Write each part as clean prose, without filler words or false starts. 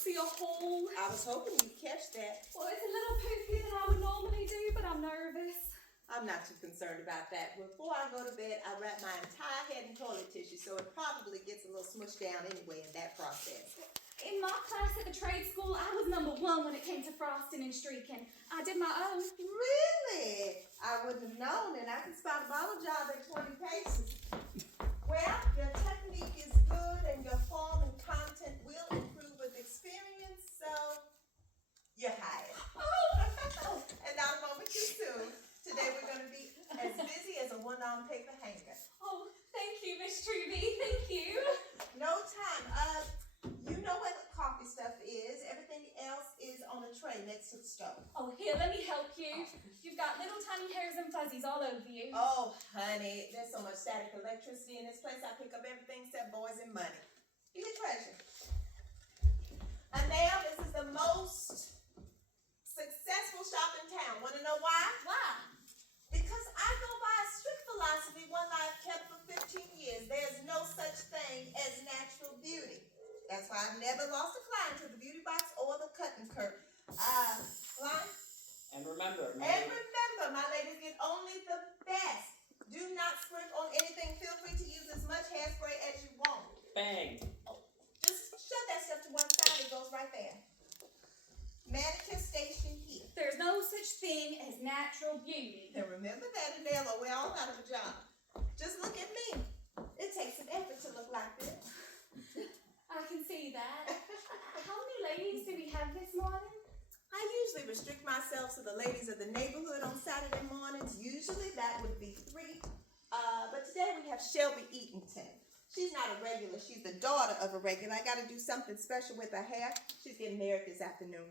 see a hole. I was hoping you'd catch that. Well, it's a little poofier than I would normally do, but I'm nervous. I'm not too concerned about that. Before I go to bed, I wrap my entire head in toilet tissue, so it probably gets a little smushed down anyway in that process. In my class at the trade school, I was number 1 when it came to frosting and streaking. I did my own. Really? I wouldn't have known, and I can spot a bottle job at 20 paces. Well, your technique is good, and your form and content will improve with experience, so you're hired. Oh! And not a moment too soon. Today we're going to be as busy as a one-arm paper hanger. Oh, thank you, Miss Truby. Thank you. No time. You know what coffee stuff is. Everything else is on a tray next to the stove. Oh, here, let me help you. You've got little tiny hairs and fuzzies all over you. Oh, honey, there's so much static electricity in this place. I pick up everything except boys and money. Be a treasure. And now this is the most successful shop in town. Want to know why? Why? Because I go by a strict philosophy, one I've kept for 15 years. There's no such thing as natural beauty. That's why I've never lost a client to the beauty box or the cutting curtain. Line? And remember, My ladies get only the best. Do not squirt on anything. Feel free to use as much hairspray as you want. bang. Just shove that stuff to one side. It goes right there. Manicure station here. There's no such thing as natural beauty. And remember that, Adele, or we're all out of a job. Just look at me. It takes an effort to look like this. I can see that. How many ladies do we have this morning? I usually restrict myself to the ladies of the neighborhood on Saturday mornings. Usually that would be 3. But today we have Shelby Eatonton. She's not a regular. She's the daughter of a regular. I got to do something special with her hair. She's getting married this afternoon.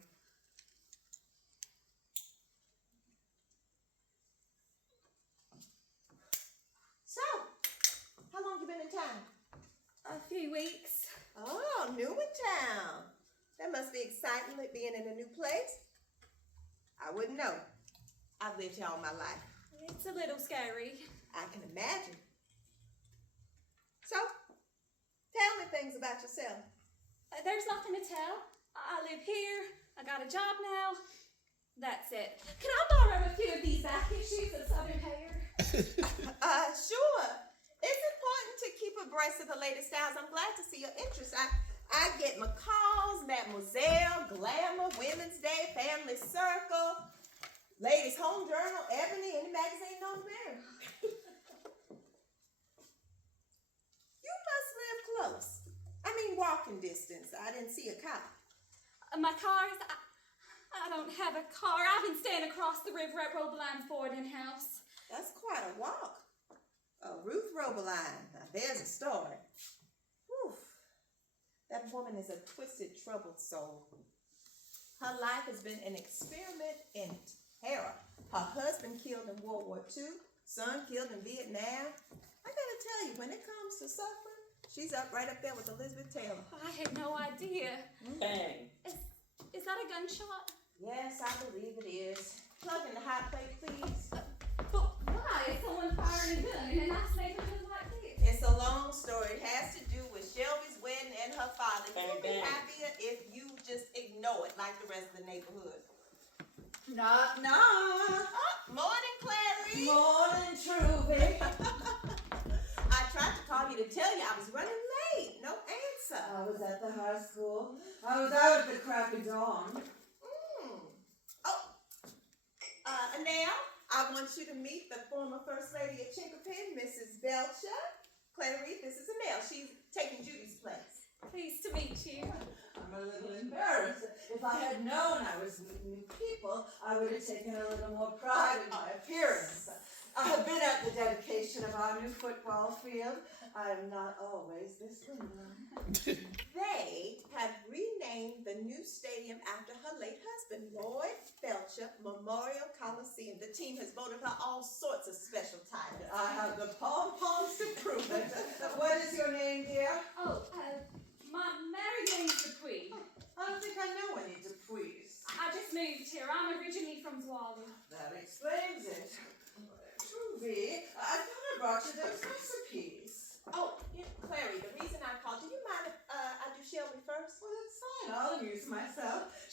So, how long you been in town? A few weeks. Oh, new in town. That must be exciting, like being in a new place. I wouldn't know. I've lived here all my life. It's a little scary. I can imagine. So, tell me things about yourself. There's nothing to tell. I live here. I got a job now. That's it. Can I borrow a few of these back issues of Southern Hair? Sure. It's important to keep abreast of the latest styles. I'm glad to see your interest. I get McCall's, Mademoiselle, Glamour, Women's Day, Family Circle, Ladies Home Journal, Ebony, any magazine known to man. You must live close. I mean, walking distance. I didn't see a cop. My cars, I don't have a car. I've been staying across the river at Robeline's boarding house. That's quite a walk. Ruth Robeline. Now, there's a story. Whew. That woman is a twisted, troubled soul. Her life has been an experiment in terror. Her husband killed in World War II, son killed in Vietnam. I gotta tell you, when it comes to suffering, she's right up there with Elizabeth Taylor. I had no idea. Bang. Is that a gunshot? Yes, I believe it is. Plug in the hot plate, please. But why is someone firing a gun in a nice neighborhood like this? It's a long story. It has to do with Shelby's wedding and her father. You'll be happier if you just ignore it like the rest of the neighborhood. Knock, knock. Oh, morning, Clary. Morning, Truby. I tried to call you to tell you I was running late. No answer. I was at the high school. I was out at the crack of dawn. And now I want you to meet the former First Lady of Chinkapin, Mrs. Belcher. Clary, this is Amel. She's taking Judy's place. Pleased to meet you. I'm a little embarrassed. If I had known I was meeting new people, I would have taken a little more pride in my appearance. I have been at the dedication of our new football field. I am not always this window. They have renamed the new stadium after her late husband, Lloyd Belcher Memorial Coliseum. The team has voted her all sorts of special titles. I have the pom-poms to prove it. What is your name, dear? Oh, my married name's Dupuy. I don't think I know any Dupuis. I just moved here. I'm originally from Zwolle. That explains it. Truby, I thought I brought you those recipes. Oh, Clary, the reason I called, do you mind if I do Shelby first? Well, that's fine. I'll use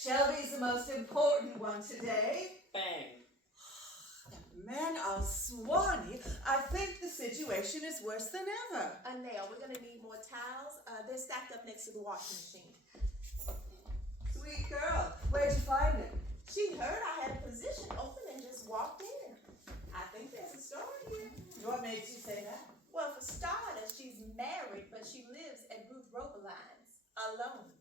Shelby's the most important one today. Bang. Man, I'll Swanee, I think the situation is worse than ever. Now, we're gonna need more towels. They're stacked up next to the washing machine. Sweet girl, where'd you find it? She heard I had a position open and just walked in. I think there's a story here. What makes you say that? Well, for starters, she's married, but she lives at Ruth Robeline's alone.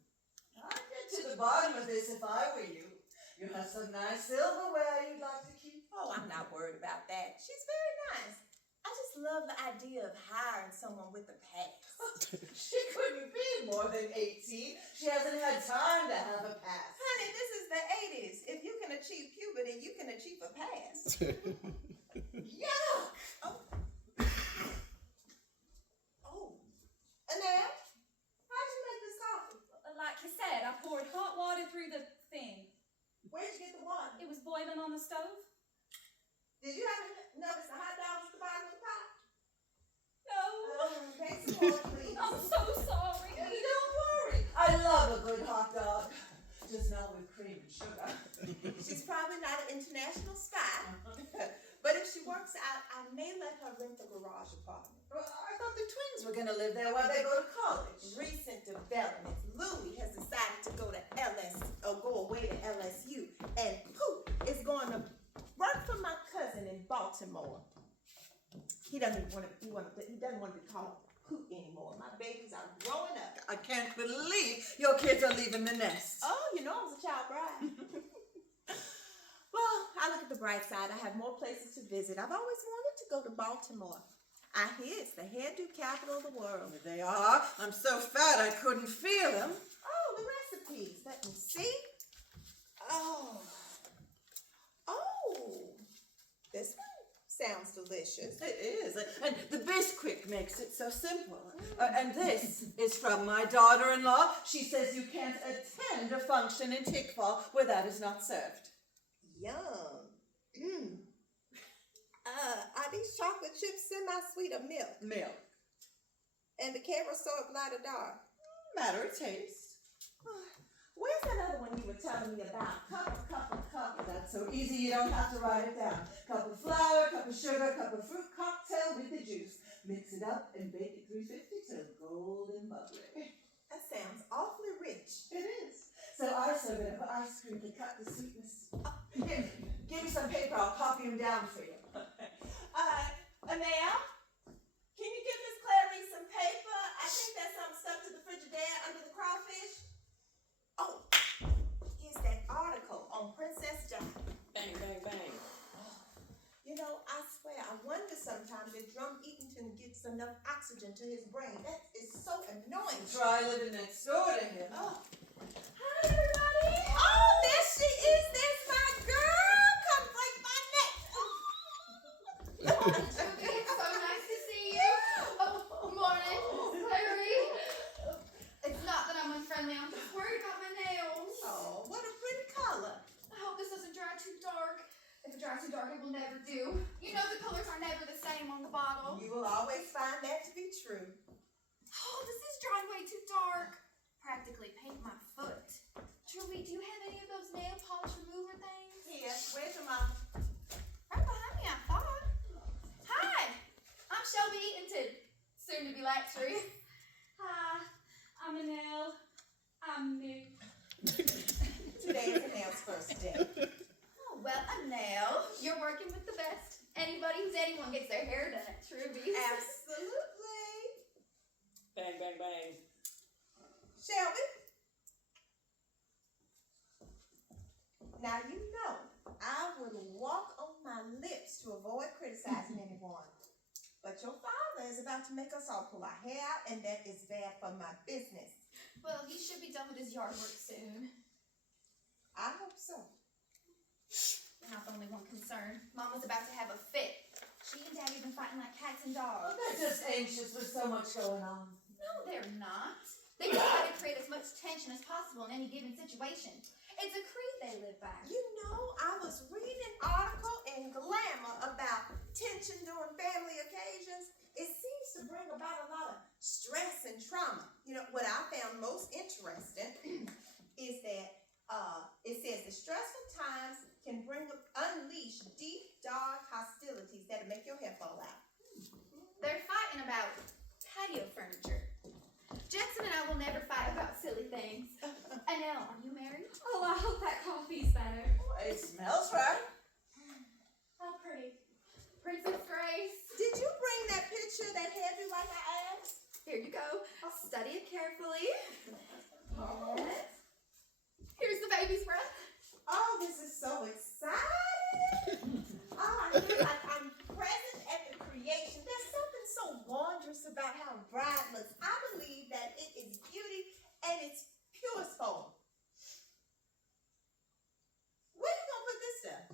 I'd get to the bottom of this if I were you. You have some nice silverware you'd like to keep. Oh, I'm not worried about that. She's very nice. I just love the idea of hiring someone with a past. She couldn't be more than 18. She hasn't had time to have a past. Honey, this is the 80s. If you can achieve puberty, you can achieve a past. Yuck! Oh. Annette, how'd you make this coffee? Like you said, I poured hot water through the thing. Where'd you get the water? It was boiling on the stove. Did you happen to notice the hot dogs at the bottom of the pot? No. Make some more, please. I'm so sorry. Don't worry. I love a good hot dog. Just not with cream and sugar. She's probably not an international spy. But if she works out, I may let her rent the garage apartment. Well, I thought the twins were going to live there while they go to college. Recent developments. Louis has decided to go away to LSU, and Pooh is going to work for my cousin in Baltimore. He doesn't want to be called Pooh anymore. My babies are growing up. I can't believe your kids are leaving the nest. Oh, you know I was a child bride. Well, I look at the bright side. I have more places to visit. I've always wanted to go to Baltimore. I hear it's the hairdo capital of the world. There they are. I'm so fat I couldn't feel them. Oh, the recipes. Let me see. Oh, this one sounds delicious. It is. And the Bisquick makes it so simple. And this is from my daughter-in-law. She says you can't attend a function in Tickfall where that is not served. Yum. Are these chocolate chips semi-sweet or milk? Milk. And the camera soap light or dark? Matter of taste. Where's that other one you were telling me about? Cup. That's so easy you don't have to write it down. Cup of flour, cup of sugar, cup of fruit cocktail with the juice. Mix it up and bake it 350 till golden bubbly. That sounds awfully rich. It is. So I serve it over ice cream to cut the sweetness. Give me some paper, I'll copy them down for you. Anel, can you give Miss Clarice some paper? I think there's something stuck to the Frigidaire under the crawfish. Oh, here's that article on Princess Di. Bang, bang, bang. You know, I swear, I wonder sometimes if Drum Eatonton gets enough oxygen to his brain. That is so annoying. Try living next door to him. Oh. Hi, everybody. Oh, there she is. There's my girl. Come break my neck. Judy, it's so nice to see you. Oh, morning, Clary. It's not that I'm unfriendly, I'm just worried about my nails. Oh, what a pretty color. I hope this doesn't dry too dark. If it dries too dark, it will never do. You know the colors are never the same on the bottle. You will always find that to be true. Oh, this is drying way too dark. Practically paint my foot. Julie, do you have any of those nail polish remover things? Yes, where's your mom? Right behind me, I thought. Hi, I'm Shelby Eatonton, soon to be lecturing. Hi, I'm Annelle. I'm new. Today is Annelle's first day. Oh, well, Annelle, you're working with the best. Anybody who's anyone gets their hair done at Truby's. Absolutely. Bang, bang, bang. Shelby? Now you know I would walk on my lips to avoid criticizing anyone. But your father is about to make us all pull our hair out, and that is bad for my business. Well, he should be done with his yard work soon. I hope so. You're not the only one concerned. Mom was about to have a fit. She and Daddy have been fighting like cats and dogs. They're just anxious with so much going on. No, they're not. They try to create as much tension as possible in any given situation. It's a creed they live by. You know, I was reading an article in Glamour about tension during family occasions. It seems to bring about a lot of stress and trauma. You know, what I found most interesting is that patio furniture. Jackson and I will never fight about silly things. Annelle, are you married? Oh, I hope that coffee's better. It smells right. How pretty. Princess Grace. Did you bring that picture that heavy like I asked? Here you go. I'll study it carefully. And here's the baby's breath. Oh, this is so exciting. Oh, I feel like I'm present at the creation. There's something so wondrous about how a bride looks. I believe that it is beauty and its purest form. Where you gonna put this stuff?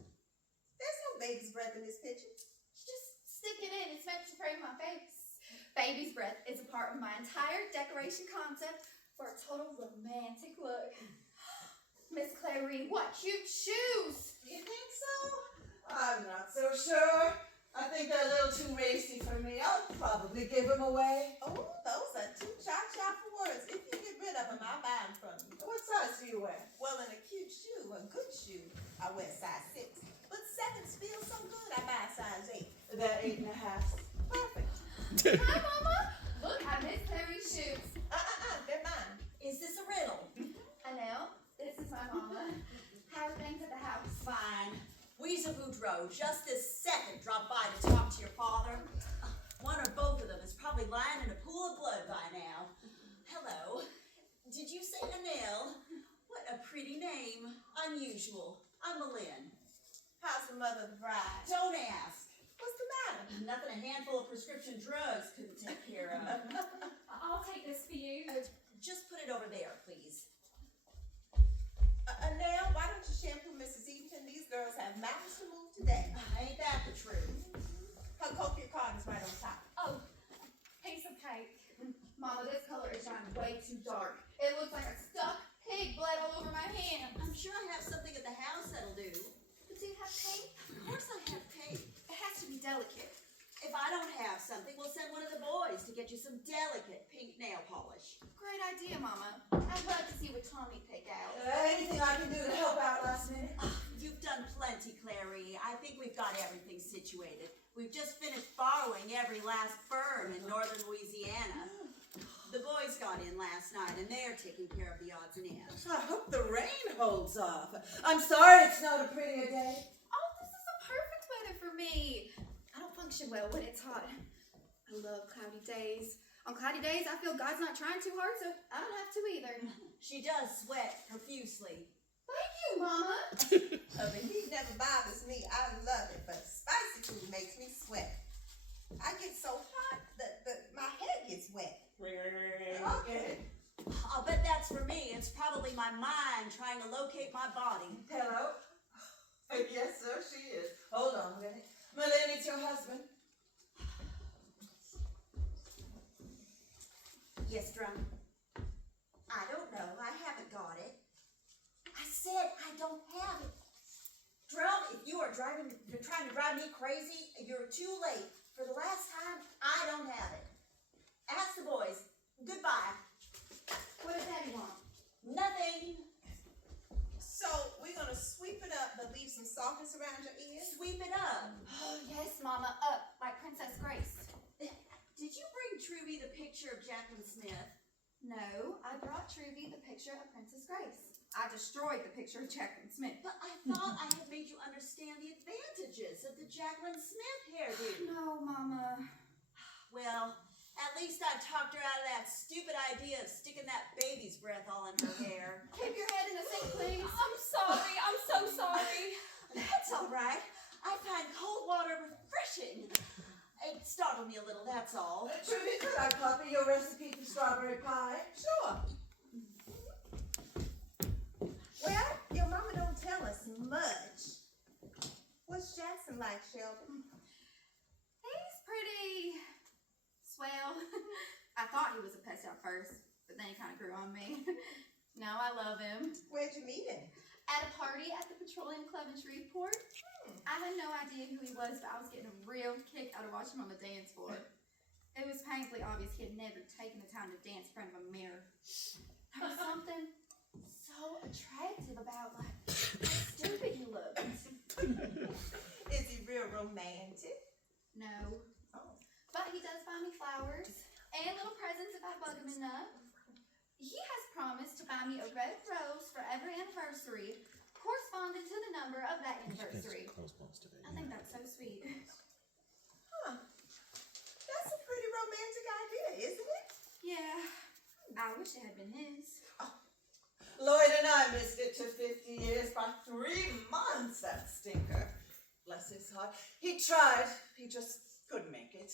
There's no baby's breath in this picture. Just stick it in. It's meant to frame my face. Baby's breath is a part of my entire decoration concept for a total romantic look. Miss Clary, what cute shoes! You think so? I'm not so sure. I think they're a little too racy for me. I'll probably give them away. Oh, those are two cha-cha for words. If you get rid of them, I'll buy them from you. What size do you wear? Well, in a cute shoe, a good shoe, I wear size 6. But 7s feel so good, I buy a size 8. They're 8.5. Perfect. Hi, Mama! Look at Miss Clary's shoes. They're mine. Is this a riddle? Annelle, this is my mama. How are things at the house? Fine. Weezer Boudreaux just this second dropped by to talk to your father. One or both of them is probably lying in a pool of blood by now. Hello. Did you say Annelle? What a pretty name. Unusual. I'm Malin. How's the mother of the bride? Don't ask. What's the matter? Nothing a handful of prescription drugs couldn't take care of. I'll take this for you. Just put it over there, please. Now, why don't you shampoo Mrs. Eaton? These girls have mountains to move today. Ain't that the truth? Her copier card is right on top. Oh, piece of cake. Mama, this color is shining way too dark. It looks like a stuck pig bled all over my hands. I'm sure I have something at the house that'll do. But do you have paint? Of course I have paint. It has to be delicate. If I don't have something, we'll send one of the boys to get you some delicate pink nail polish. Great idea, Mama. I'd love to see what Tommy pick out. Anything I can do to help out last minute? You've done plenty, Clary. I think we've got everything situated. We've just finished borrowing every last firm in northern Louisiana. The boys got in last night, and they're taking care of the odds and ends. I hope the rain holds off. I'm sorry it's not a prettier day. Oh, this is the perfect weather for me. I don't function well when it's hot. I love cloudy days. On cloudy days, I feel God's not trying too hard, so I don't have to either. She does sweat profusely. Thank you, Mama. The heat never bothers me. I love it, but spicy food makes me sweat. I get so hot that my head gets wet. Ring, ring, ring, ring. Okay. I'll bet that's for me. It's probably my mind trying to locate my body. Hello? Yes, sir, she is. Hold on a minute. Malin, it's your husband. Yes, Drum. I don't know. I haven't got it. I said I don't have it. Drum, if you're trying to drive me crazy, you're too late. For the last time, I don't have it. Ask the boys. Goodbye. What does Daddy want? Nothing. So we're gonna sweep it up, but leave some softness around your ears. Sweep it up. Oh, yes, Mama. Up, like Princess Grace. Did you bring Truvy the picture of Jacqueline Smith? No, I brought Truvy the picture of Princess Grace. I destroyed the picture of Jacqueline Smith. But I thought I had made you understand the advantages of the Jacqueline Smith hairdo. No, Mama. Well, at least I talked her out of that stupid idea of sticking that baby's breath all in her hair. Keep your head in the sink, please. I'm sorry. I'm so sorry. That's all right. I find cold water refreshing. It startled me a little, that's all. Trudy, could I copy your recipe for strawberry pie? Sure. Well, your mama don't tell us much. What's Jackson like, Shelby? He's pretty swell. I thought he was a pest at first, but then he kind of grew on me. Now I love him. Where'd you meet him? At a party at the Petroleum Club in Shreveport. I had no idea who he was, but I was getting a real kick out of watching him on the dance floor. It was painfully obvious he had never taken the time to dance in front of a mirror. There was something so attractive about like how stupid he looked. Is he real romantic? No, Oh. but he does buy me flowers and plug him enough. He has promised to buy me a red rose for every anniversary, corresponding to the number of that anniversary. I think that's so sweet. Huh. That's a pretty romantic idea, isn't it? Yeah, I wish it had been his. Lloyd and I missed it to 50 years by 3 months, that stinker. Bless his heart. He tried, he just couldn't make it.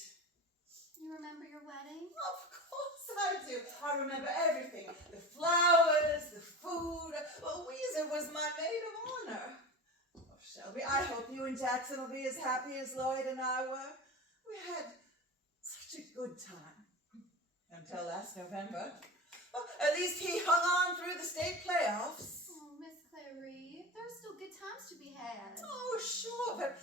You remember your wedding? Of course I do. I remember everything. The flowers, the food. Louisa was my maid of honor. Oh, Shelby, I hope you and Jackson will be as happy as Lloyd and I were. We had such a good time. Until last November. Well, at least he hung on through the state playoffs. Oh, Miss Clary, there are still good times to be had. Oh, sure, but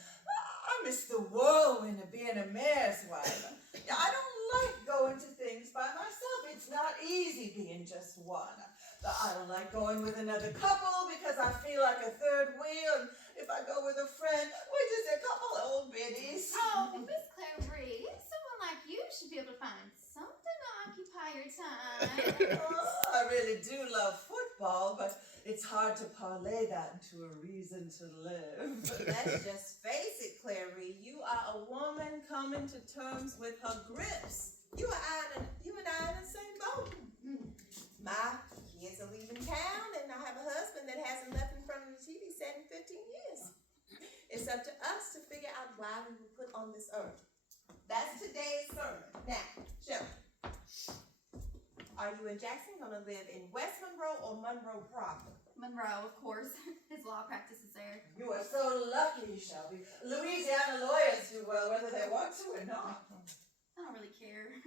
I miss the whirlwind of being a mayor's wife. I don't like going to things by myself. It's not easy being just one. I don't like going with another couple because I feel like a third wheel, and if I go with a friend, we're just a couple of old biddies. Oh, Miss Clary, someone like you should be able to find something to occupy your time. Oh, I really do love football, but it's hard to parlay that into a reason to live. Let's just face it, Clary. You are a woman coming to terms with her grips. You and I in the same boat. My kids are leaving town, and I have a husband that hasn't left in front of the TV set in 15 years. It's up to us to figure out why we were put on this earth. That's today's sermon. Now, Shelley, are you and Jackson going to live in West Monroe or Monroe proper? Monroe, of course. His law practice is there. You are so lucky, Shelby. Louisiana lawyers do well whether they want to or not. I don't really care.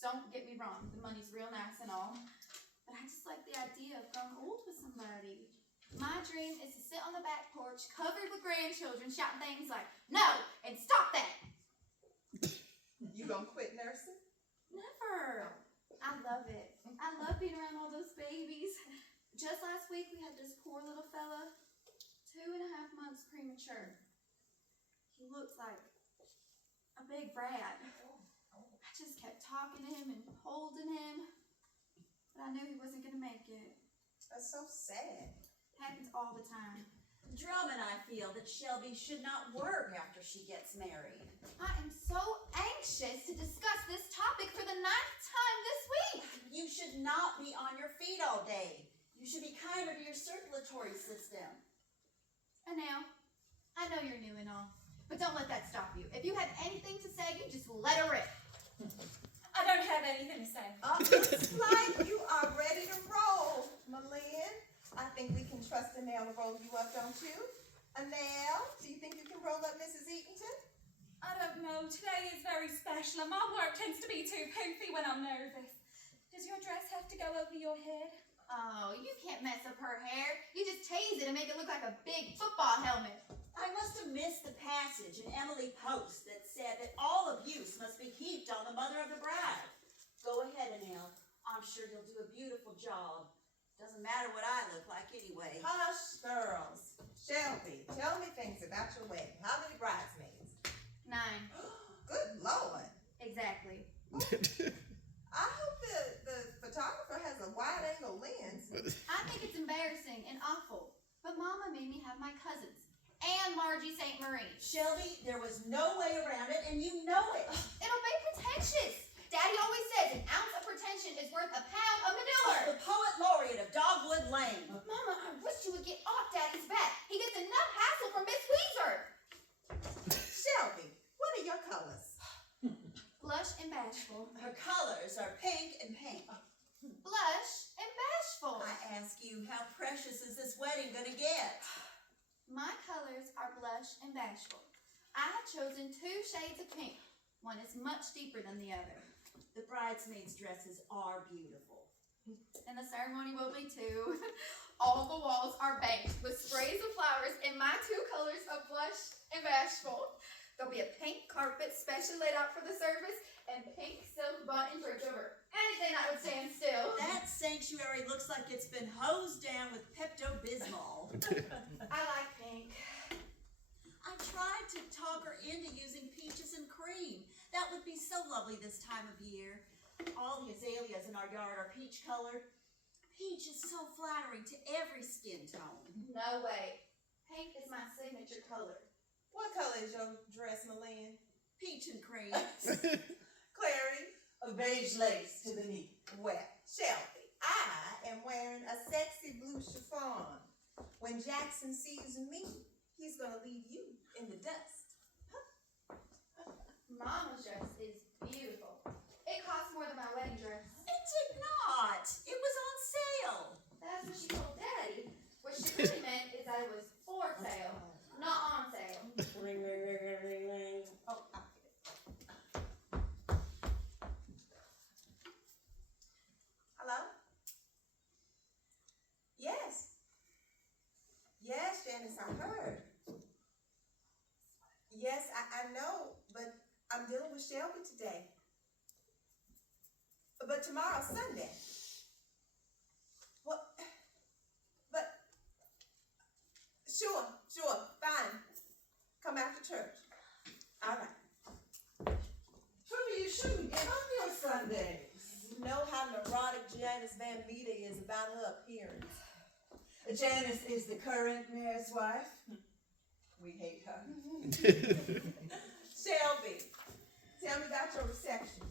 Don't get me wrong, the money's real nice and all, but I just like the idea of growing old with somebody. My dream is to sit on the back porch covered with grandchildren shouting things like, "No!" and "Stop that!" You gonna quit nursing? Never. I love it. I love being around all those babies. Just last week we had this poor little fella, 2.5 months premature. He looks like a big brat. I just kept talking to him and holding him, but I knew he wasn't gonna make it. That's so sad. Happens all the time. Drum and I feel that Shelby should not work after she gets married. I am so anxious to discuss this topic for the 9th time this week. You should not be on your feet all day. You should be kinder to your circulatory system. And now, I know you're new and all, but don't let that stop you. If you have anything to say, you just let her rip. I don't have anything to say. Looks like you are ready to roll, Malin. I think we can trust Annelle to roll you up, don't you? Annelle, do you think you can roll up Mrs. Eatonton? I don't know. Today is very special, and my work tends to be too poofy when I'm nervous. Does your dress have to go over your head? Oh, you can't mess up her hair. You just tease it and make it look like a big football helmet. I must have missed the passage in Emily Post that said that all abuse must be heaped on the mother of the bride. Go ahead, Annelle. I'm sure you'll do a beautiful job. Doesn't matter what I look like anyway. Hush, girls. Shelby, tell me things about your wedding. How many bridesmaids? 9. Good Lord. Exactly. I hope the photographer has a wide-angle lens. I think it's embarrassing and awful, but Mama made me have my cousins and Margie St. Marie. Shelby, there was no way around it, and you know it. It'll be pretentious. Daddy always says an ounce of pretension is worth a pound of manure. The poet laureate of Dogwood Lane. Mama, I wish you would get off Daddy's back. He gets enough hassle from Miss Weezer. Shelby, what are your colors? Blush and bashful. Her colors are pink and pink. Blush and bashful. I ask you, how precious is this wedding gonna get? My colors are blush and bashful. I have chosen 2 shades of pink. One is much deeper than the other. The bridesmaids' dresses are beautiful. And the ceremony will be too. All the walls are banked with sprays of flowers in my 2 colors of blush and bashful. There'll be a pink carpet specially laid out for the service and pink silk button draped over anything that would stand still. That sanctuary looks like it's been hosed down with Pepto-Bismol. I like pink. I tried to talk her into using peaches and cream. That would be so lovely this time of year. All all the azaleas in our yard are peach colored. Peach is so flattering to every skin tone. No way. Pink is my signature color. What color is your dress, Malin? Peach and cream. Clary? A beige lace to the knee. Well, Shelby, I am wearing a sexy blue chiffon. When Jackson sees me, he's gonna leave you in the dust. Mama's dress is beautiful. It cost more than my wedding dress. It did not. It was on sale. That's what she told Daddy. What she really meant is that it was for sale, not on sale. Ring, ring, ring, ring, ring, ring. Oh, I get it. Hello? Yes. Yes, Janice, I heard. Yes, I know, but I'm dealing with Shelby today. But tomorrow's Sunday. What? But, sure, fine. Come after church. All right. Trudy, you shouldn't give up your Sundays. You know how neurotic Janice Van Vita is about her appearance. Janice is the current mayor's wife. We hate her. Shelby, tell me about your reception.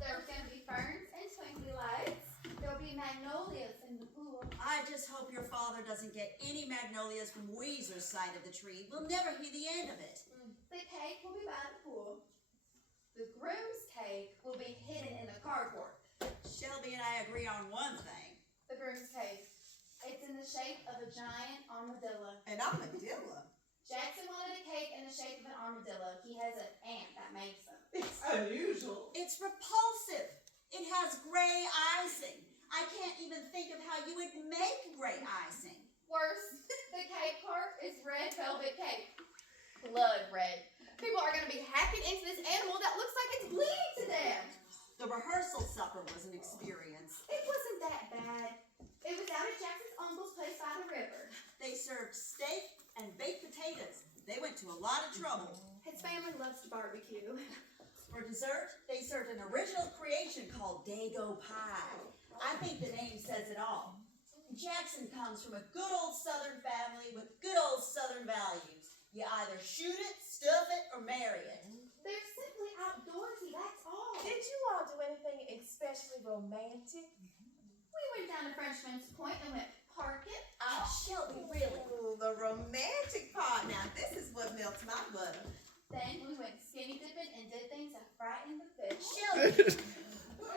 There's gonna be ferns and twinkly lights. There'll be magnolias in the pool. I just hope your father doesn't get any magnolias from Weezer's side of the tree. We'll never hear the end of it. The cake will be by the pool. The groom's cake will be hidden in the carport. Shelby and I agree on one thing. The groom's cake. It's in the shape of a giant armadillo. An armadillo. Jackson wanted a cake in the shape of an armadillo. He has an aunt that makes them. It's unusual. It's repulsive. It has gray icing. I can't even think of how you would make gray icing. Worse, the cake part is red velvet cake. Blood red. People are going to be hacking into this animal that looks like it's bleeding to death. The rehearsal supper was an experience. It wasn't that bad. It was out at Jackson's uncle's place by the river. They served steak and baked potatoes. They went to a lot of trouble. His family loves to barbecue. For dessert, they served an original creation called Dago pie. I think the name says it all. Jackson comes from a good old Southern family with good old Southern values. You either shoot it, stuff it, or marry it. They're simply outdoorsy, that's all. Did you all do anything especially romantic? We went down to Frenchman's Point and went parking. Shelby, really? Ooh, the romantic part. Now, this is what melts my butter. Then we went skinny dipping and did things that frightened the fish. Shelby,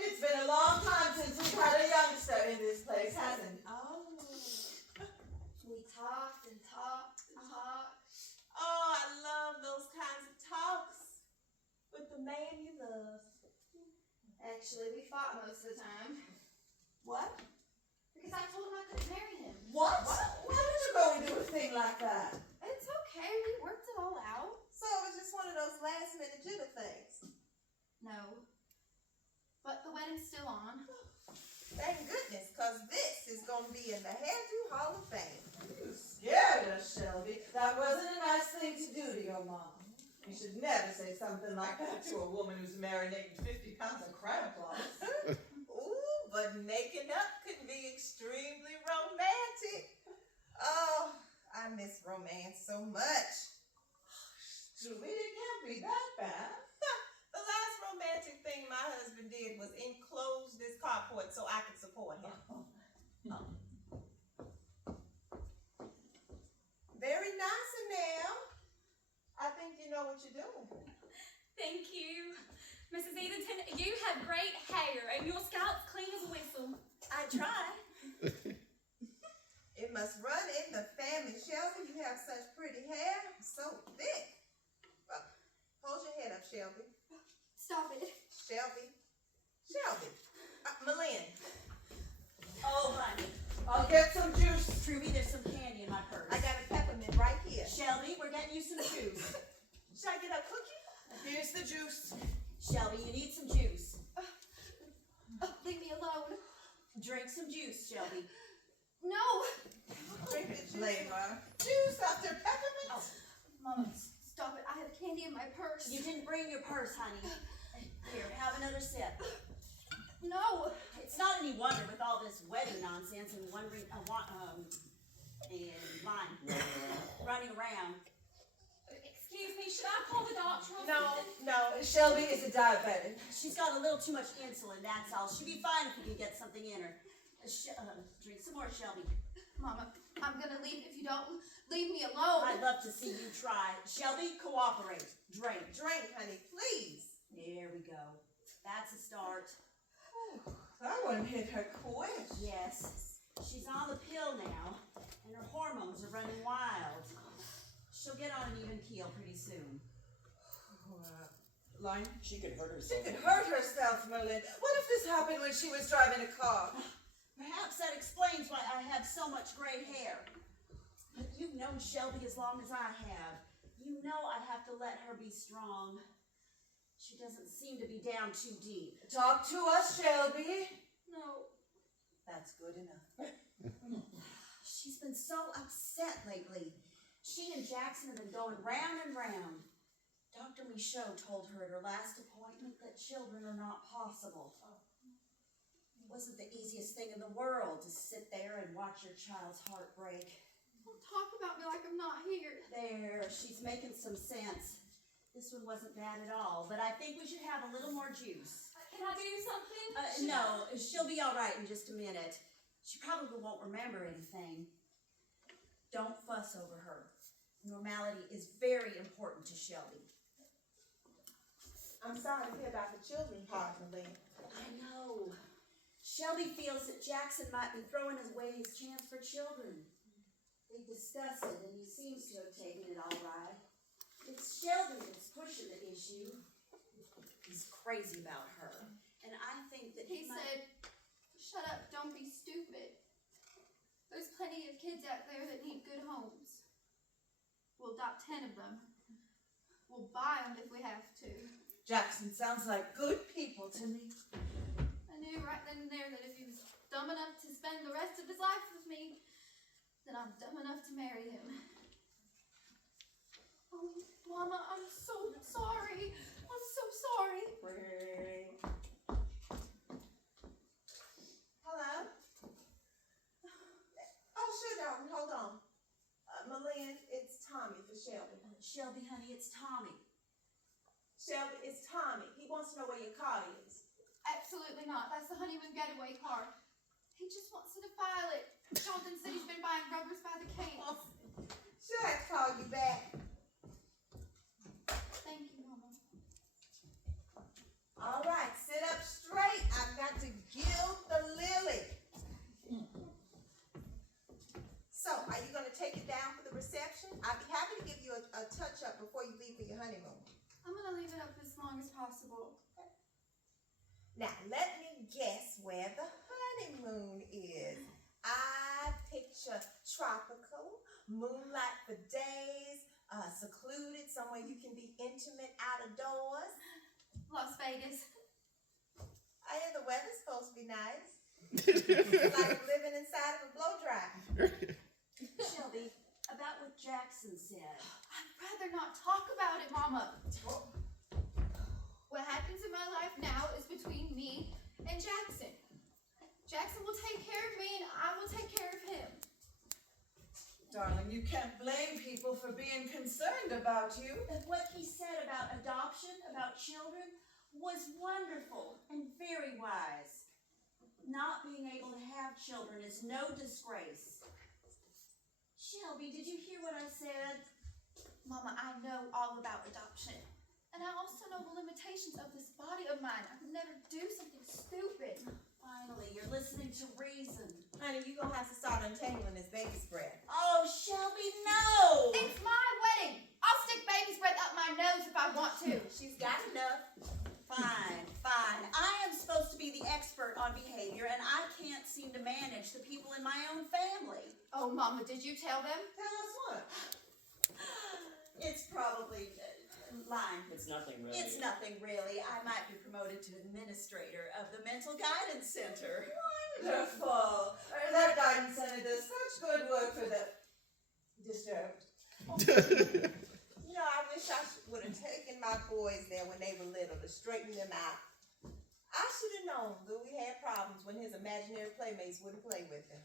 It's been a long time since we've had a youngster in this place, hasn't it? Oh. We talked and talked and talked. Oh, I love those kinds of talks with the man you love. Actually, we fought most of the time. What? Because I told him I couldn't marry him. What? Why would you go and do a thing like that? It's okay, we worked it all out. So it was just one of those last minute jitter things. No. But the wedding's still on. Thank goodness, because this is going to be in the Hairdo Hall of Fame. You scared us, Shelby. That wasn't a nice thing to do to your mom. You should never say something like that to a woman who's marinating 50 pounds of crab claws. Ooh, but making up could be extremely romantic. Oh, I miss romance so much. Trudy, it can't be that bad. The last romantic thing my husband did was enclose this carport so I could support him. Very nice, Annelle. I think you know what you're doing. Thank you. Mrs. Edenton, you have great hair and your scalp's clean as a whistle. I try. It must run in the family. Shelby, you have such pretty hair. So thick. Hold your head up, Shelby. Stop it. Shelby. Malin. Oh, honey. I'll get some juice. Trudy, there's some candy in my purse. I got a peppermint right here. Shelby, we're getting you some juice. Should I get a cookie? Here's the juice. Shelby, you need some juice. Leave me alone. Drink some juice, Shelby. No. Drink it, Flavor. Juice after peppermint. Mama, stop it. I have candy in my purse. You didn't bring your purse, honey. Here, have another sip. you wonder with all this wedding nonsense and wondering, and mine running around. Excuse me, should I call the doctor or No, something? no, Shelby is a diabetic. She's got a little too much insulin, that's all. She'll be fine if we can get something in her. Drink some more, Shelby. Mama, I'm gonna leave if you don't leave me alone. I'd love to see you try. Shelby, cooperate. Drink. Drink, honey, please. There we go. That's a start. That one hit her quick. Yes. She's on the pill now, and her hormones are running wild. She'll get on an even keel pretty soon. Line? She could hurt She herself. could hurt herself, Merlin. What if this happened when she was driving a car? Perhaps that explains why I have so much gray hair. But you've known Shelby as long as I have. You know I have to let her be strong. She doesn't seem to be down too deep. Talk to us, Shelby. No. That's good enough. She's been so upset lately. She and Jackson have been going round and round. Dr. Michaud told her at her last appointment that children are not possible. It wasn't the easiest thing in the world to sit there and watch your child's heart break. Don't talk about me like I'm not here. There, she's making some sense. This one wasn't bad at all, but I think we should have a little more juice. Can I do something? No, she'll be all right in just a minute. She probably won't remember anything. Don't fuss over her. Normality is very important to Shelby. I'm sorry to hear about the children part, Malene. I know. Shelby feels that Jackson might be throwing away his chance for children. They discussed it, and he seems to have taken it all right. It's Shelby that's pushing the issue. He's crazy about her, and I think that He said, shut up, don't be stupid. There's plenty of kids out there that need good homes. We'll adopt 10 of them. We'll buy them if we have to. Jackson sounds like good people to me. I knew right then and there that if he was dumb enough to spend the rest of his life with me, then I'm dumb enough to marry him. Oh, Mama, I'm so sorry. I'm so sorry. Hello? Oh, sure, darling, hold on. Malene, it's Tommy for Shelby. Shelby, honey, it's Tommy. Shelby, it's Tommy. He wants to know where your car is. Absolutely not. That's the honeymoon getaway car. He just wants to file it. Jonathan said he's been buying rubbers by the case. She'll have to call you back. Thank you, Mama. All right, sit up straight. I've got to gild the lily. So, are you going to take it down for the reception? I'd be happy to give you a touch-up before you leave for your honeymoon. I'm gonna leave it up as long as possible. Now, let me guess where the honeymoon is. I picture tropical, moonlight for days, secluded, somewhere you can be intimate out of doors. Las Vegas. I hear the weather's supposed to be nice. It's like living inside of a blow dryer. Shelby, about what Jackson said. I'd rather not talk about it, Mama. What happens in my life now is between me and Jackson. Jackson will take care of me and I will take care of him. Darling, you can't blame people for being concerned about you. But what he said about adoption, about children, was wonderful and very wise. Not being able to have children is no disgrace. Shelby, did you hear what I said? Mama, I know all about adoption. And I also know the limitations of this body of mine. I would never do something stupid. Finally, you're listening to reason. Honey, you're going to have to start untangling this baby's breath. Oh, Shelby, no! It's my wedding. I'll stick baby's breath up my nose if I want to. She's got enough. Fine, fine. I am supposed to be the expert on behavior, and I can't seem to manage the people in my own family. Oh, Mama, did you tell them? Tell us what? It's probably lying. It's nothing really. It's nothing really. I might be promoted to administrator of the Mental Guidance Center. Wonderful. That guidance center does such good work for the disturbed. You know, I wish I would have taken my boys there when they were little to straighten them out. I should have known Louis had problems when his imaginary playmates wouldn't play with him.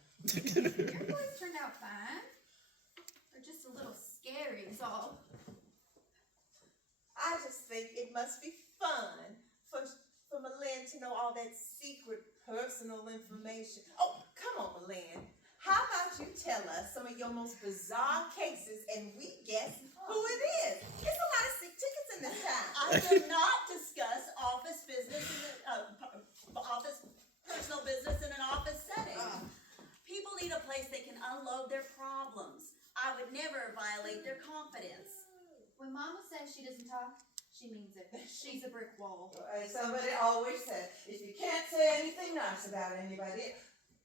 Your boys turned out fine. They're just a little scary, is all. I just think it must be fun for Malin to know all that secret personal information. Oh, come on, Malin. How about you tell us some of your most bizarre cases and we guess who it is? There's a lot of sick tickets in this town. I will not discuss office business personal business in an office setting. People need a place they can unload their problems. I would never violate their confidence. When Mama says she doesn't talk, she means it. She's a brick wall. As somebody always said, if you can't say anything nice about anybody,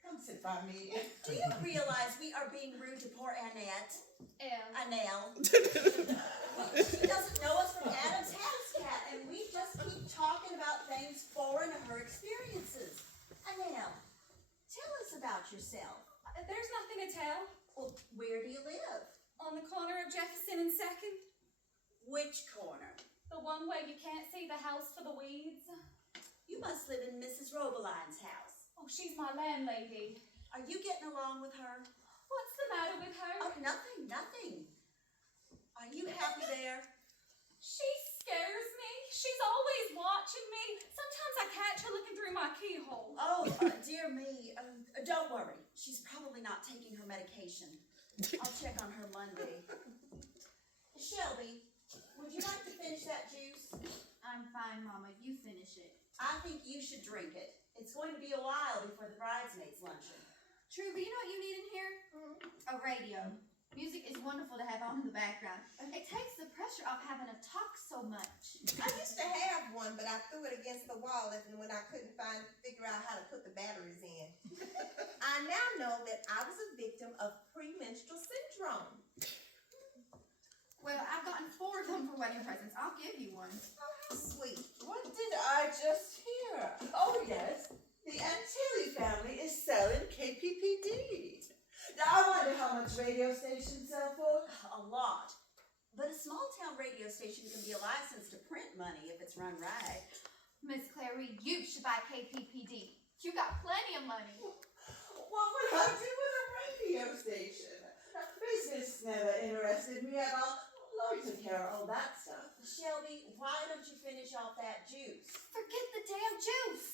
come sit by me. Do you realize we are being rude to poor Annette? Annelle. She doesn't know us from Adam's house cat, and we just keep talking about things foreign to her experiences. Annelle, tell us about yourself. There's nothing to tell. Well, where do you live? On the corner of Jefferson and 2nd. Which corner? The one where you can't see the house for the weeds. You must live in Mrs. Robeline's house. Oh, she's my landlady. Are you getting along with her? What's the matter with her? Oh, nothing. Are you happy there? She scares me. She's always watching me. Sometimes I catch her looking through my keyhole. Oh, dear me. Don't worry. She's probably not taking her medication. I'll check on her Monday. Shelby, would you like to finish that juice? I'm fine, Mama. You finish it. I think you should drink it. It's going to be a while before the bridesmaids' luncheon. True, but you know what you need in here? A radio. Music is wonderful to have on in the background. It takes the pressure off having to talk so much. I used to have one, but I threw it against the wall when I couldn't figure out how to put the batteries in. I now know that I was a victim of premenstrual syndrome. Well, I've gotten 4 of them for wedding presents. I'll give you one. Oh, how sweet. What did I just hear? Oh, yes. The Antilli family is selling KPPD. Now, I wonder how much radio stations sell for. A lot. But a small town radio station can be a license to print money if it's run right. Miss Clary, you should buy KPPD. You got plenty of money. What would I do with a radio station? Business never interested me at all. Lloyd took care of all that stuff. Shelby, why don't you finish off that juice? Forget the damn juice.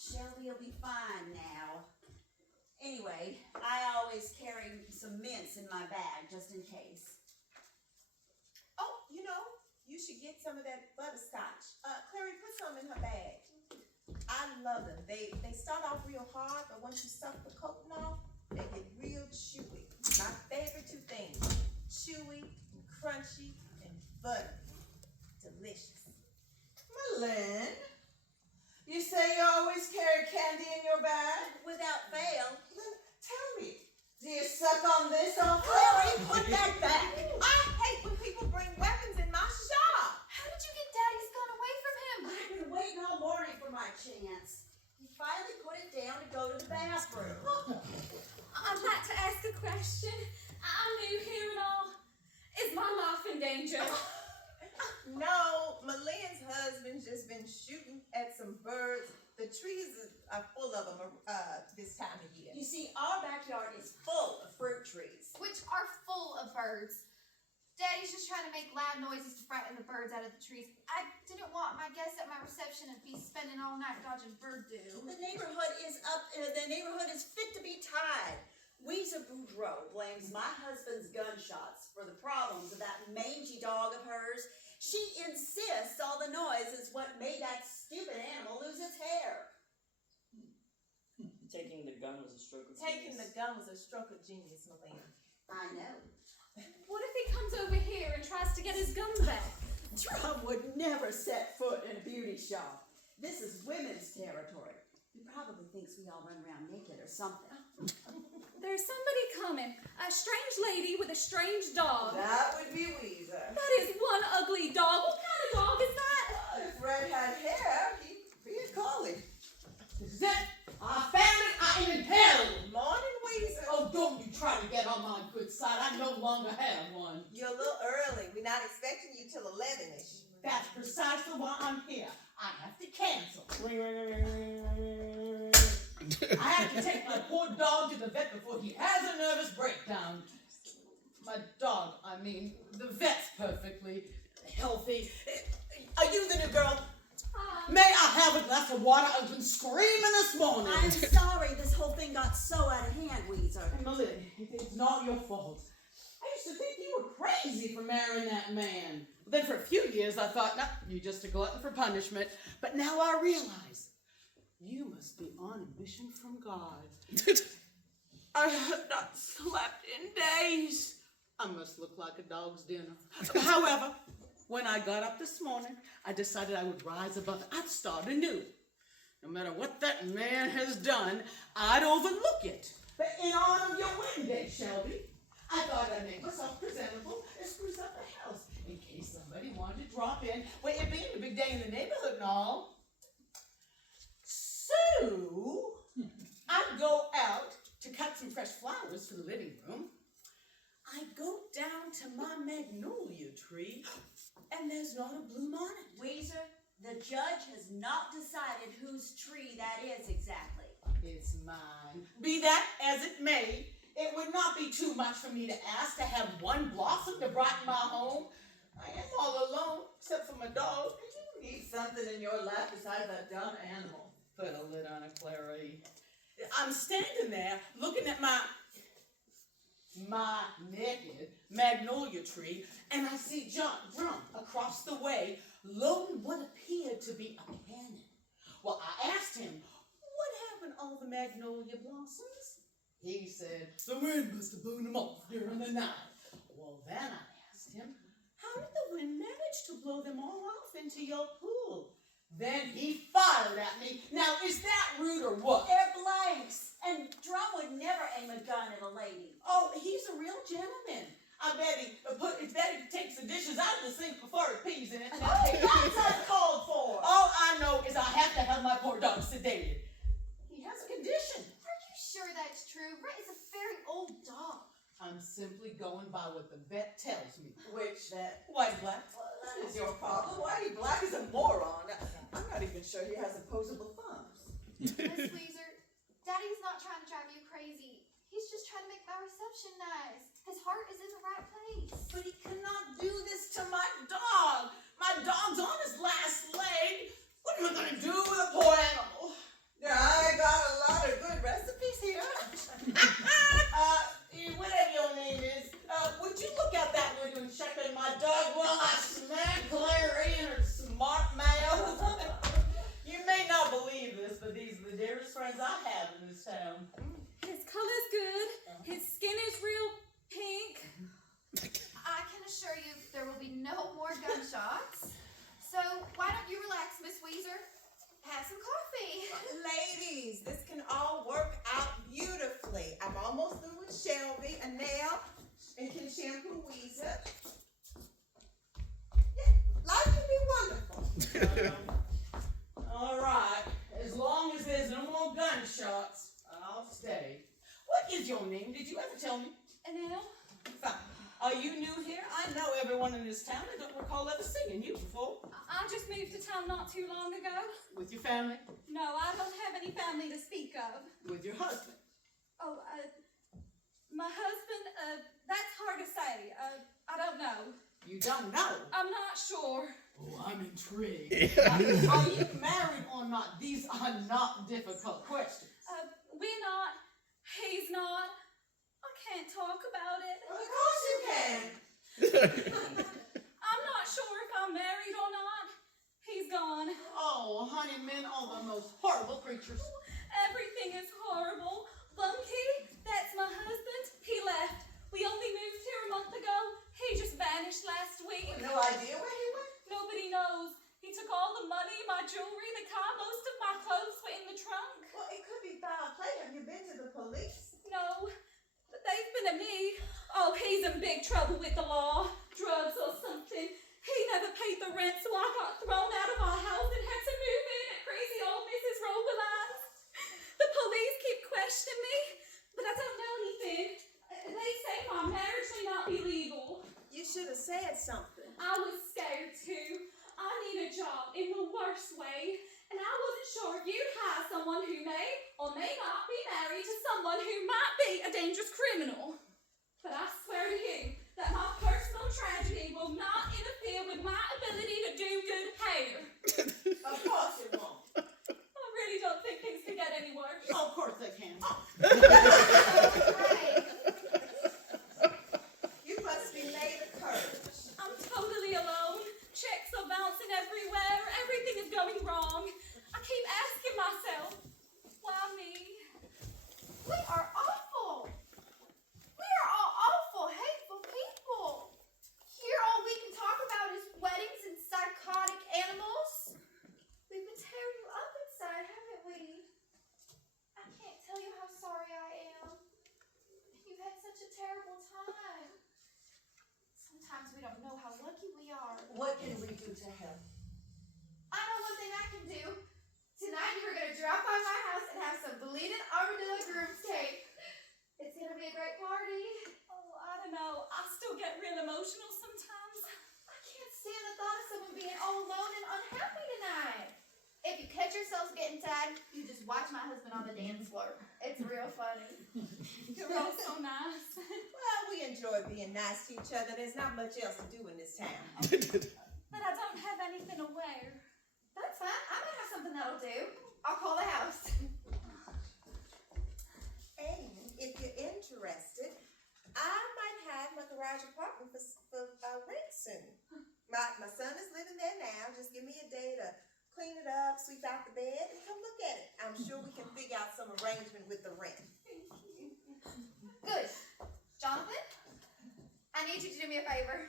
Shelby will be fine now. Anyway, I always carry some mints in my bag just in case. Oh, you should get some of that butterscotch. Clary, put some in her bag. I love them. They start off real hard, but once you suck the coating off, they get real chewy. My favorite 2 things: chewy, and crunchy, and buttery. Delicious. Malin, you say you always carry candy in your bag? Without fail. Then tell me, do you suck on this often? Clary, put that back! I hate when people bring weapons in my shop. How did you get Daddy's gun away from him? I've been waiting all morning for my chance. He finally put it down to go to the bathroom. I'd like to ask a question. I'm new here and all. Is my life in danger? No, Malin's husband's just been shooting at some birds. The trees are full of them this time of year. You see, our backyard is full of fruit trees. Which are full of birds. Daddy's just trying to make loud noises to frighten the birds out of the trees. I didn't want my guests at my reception to be spending all night dodging bird dew. The neighborhood is fit to be tied. Weezer Boudreaux blames my husband's gunshots for the problems of that mangy dog of hers. She insists all the noise is what made that stupid animal lose its hair. Taking the gun was a stroke of Taking the genius. gun was a stroke of genius, Malin. I know. What if he comes over here and tries to get his gun back? Trump would never set foot in a beauty shop. This is women's territory. He probably thinks we all run around naked or something. There's somebody coming. A strange lady with a strange dog. That would be Weezer. That is one ugly dog. What kind of dog is that? If Red had hair, he'd be a collie. This is it. I found it. I am in hell. Morning, Weezer. Oh, don't you try to get on my good side. I no longer have one. You're a little early. We're not expecting you till 11ish. That's precisely why I'm here. I have to cancel. I have to take my poor dog to the vet before he has a nervous breakdown. My dog, I mean, the vet's perfectly healthy. Are you the new girl? May I have a glass of water? I've been screaming this morning. I'm sorry this whole thing got so out of hand, Weezer. Emily, it's not your fault. I used to think you were crazy for marrying that man. Then for a few years I thought, no, you're just a glutton for punishment. But now I realize you must be on a mission from God. I have not slept in days. I must look like a dog's dinner. However, when I got up this morning, I decided I would rise above it. I'd start anew. No matter what that man has done, I'd overlook it. But in honor of your wedding day, Shelby, I thought I'd make myself presentable and spruce up the house in case somebody wanted to drop in. Well, it being a big day in the neighborhood and all. So, I'd go out to cut some fresh flowers for the living room. I'd go down to my magnolia tree, and there's not a bloom on it. Weezer, the judge has not decided whose tree that is exactly. It's mine. Be that as it may, it would not be too much for me to ask to have one blossom to brighten my home. I am all alone, except for my dog. You need something in your life besides that dumb animal. Put a lid on it, Clary. I'm standing there looking at my naked magnolia tree, and I see John Drum across the way loading what appeared to be a cannon. Well, I asked him, what happened to all the magnolia blossoms? He said, the wind must have blown them off during the night. Well, then I asked him, how did the wind manage to blow them all off into your pool? Then he fired at me. Now, is that rude or what? They're blanks, and Drum would never aim a gun at a lady. Oh, he's a real gentleman. I bet he takes the dishes out of the sink before he pees in it. Oh, that's uncalled for. All I know is I have to have my poor dog sedated. He has a condition. Are you sure that's true? Rhett is a very old dog. I'm simply going by what the vet tells me. Which that? White black. Well, that is your problem. Whitey Black is a moron. I'm not even sure he has opposable thumbs. Miss Weezer, Daddy's not trying to drive you crazy. He's just trying to make my reception nice. His heart is in the right place. But he cannot do this to my dog. My dog's on his last leg. What am I going to do with a poor animal? Yeah, I got a lot of good recipes here. Whatever your name is, would you look out that window and check on my dog while I smack Clary in her smart mouth? You may not believe this, but these are the dearest friends I have in this town. His color's good. His skin is real pink. I can assure you there will be no more gunshots. So why don't you relax, Miss Weezer? Have some coffee. Ladies, this can all work out beautifully. I'm almost through with Shelby, a nail, and can shampoo Weezer. Yeah, life can be wonderful. All right, as long as there's no more gunshots, I'll stay. What is your name? Did you ever tell me? Anil? Fine. Are you new here? I know everyone in this town. I don't recall ever seeing you before. I just moved to town not too long ago. With your family? No, I don't have any family to speak of. With your husband? Oh, my husband, that's hard to say. I don't know. You don't know? I'm not sure. Oh, I'm intrigued. Are you married or not? These are not difficult questions. We're not. He's not. I can't talk about it. Well, of course you can. I'm not sure if I'm married or not. He's gone. Oh, honey, men are the most horrible creatures. Everything is horrible. Bunky, that's my husband. He left. We only moved here a month ago. He just vanished last week. No idea where he went? Nobody knows. He took all the money, my jewelry, the car. Most of my clothes were in the trunk. Well, it could be foul play. Have you been to the police? No, but they've been to me. Oh, he's in big trouble with the law. Drugs or something. He never paid the rent, so I got thrown out of our house and had to move in at crazy old Mrs. Robeline's. The police keep questioning me, but I don't know anything. They say my marriage may not be legal. You should have said something. I was scared too. I need a job in the worst way as someone who may or may not be married to someone who might be a dangerous criminal. But I swear to you that my personal tragedy will not interfere with my ability to do good hair. Of course it won't. I really don't think things can get any worse. Oh, of course they can. Right. You must be made of courage. I'm totally alone. Checks are bouncing everywhere. Everything is going wrong. I keep asking myself, why me? We are awful. We are all awful, hateful people. Here all we can talk about is weddings and psychotic animals. We've been tearing you up inside, haven't we? I can't tell you how sorry I am. You've had such a terrible time. Sometimes we don't know how lucky we are. What can we do to help? I know one thing I can do. Tonight you were going to drop by my house and have some bleeding armadillo groom's cake. It's going to be a great party. Oh, I don't know. I still get real emotional sometimes. I can't stand the thought of someone being all alone and unhappy tonight. If you catch yourselves getting sad, you just watch my husband on the dance floor. It's real funny. You're all so nice. Well, we enjoy being nice to each other. There's not much else to do in this town. But I don't have anything to wear. That's fine. I might have something that'll do. I'll call the house. And if you're interested, I might have my garage apartment for rent soon. My son is living there now. Just give me a day to clean it up, sweep out the bed, and come look at it. I'm sure we can figure out some arrangement with the rent. Good. Jonathan, I need you to do me a favor.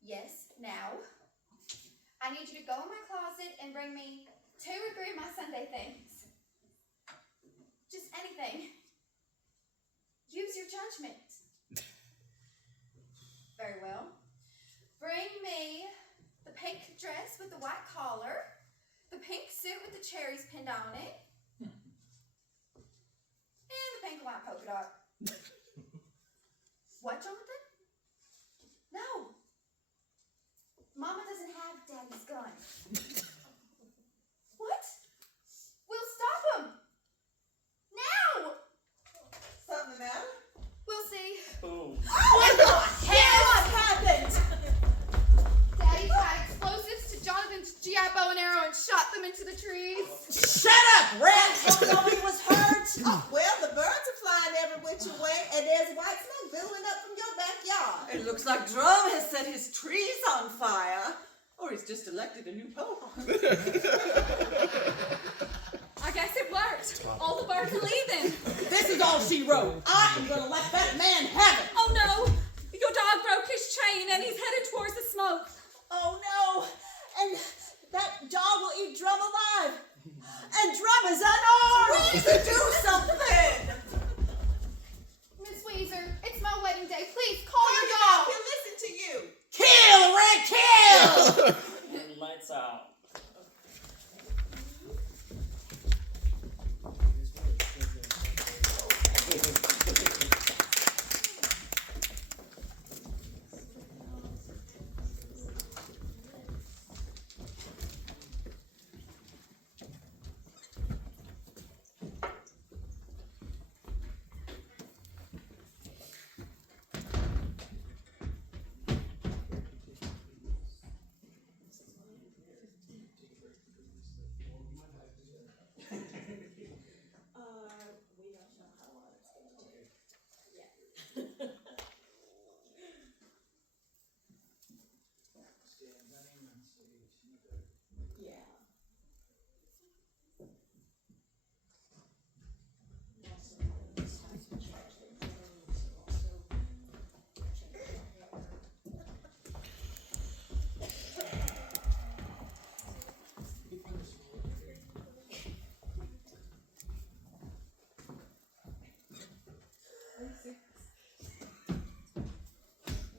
Yes, now. I need you to go in my closet and bring me 2 or 3 of my Sunday things. Just anything. Use your judgment. Very well. Bring me the pink dress with the white collar, the pink suit with the cherries pinned on it, and the pink and white polka dot. What, Jonathan? No. Mama doesn't have Daddy's gun. What? We'll stop him. Now. Something the matter? We'll see. Boom. What the hell? What happened? Daddy tied explosives to Jonathan's GI bow and arrow and shot them into the trees. Shut up, Red! Nobody was hurt. Oh, well, the birds are flying every which way, and there's white smoke billowing up from your backyard. It looks like Drum has set his trees on fire. Or he's just elected a new pope. I guess it worked. All the birds are leaving. This is all she wrote. I am gonna let that man have it. Oh no! Your dog broke his chain and he's headed towards the smoke. Oh no! And that dog will eat Drum alive. And Drum is unarmed. We need to do something. Miss Weezer, it's my wedding day. Please call your dog. He'll listen to you. Kill, Red, kill! Lights out.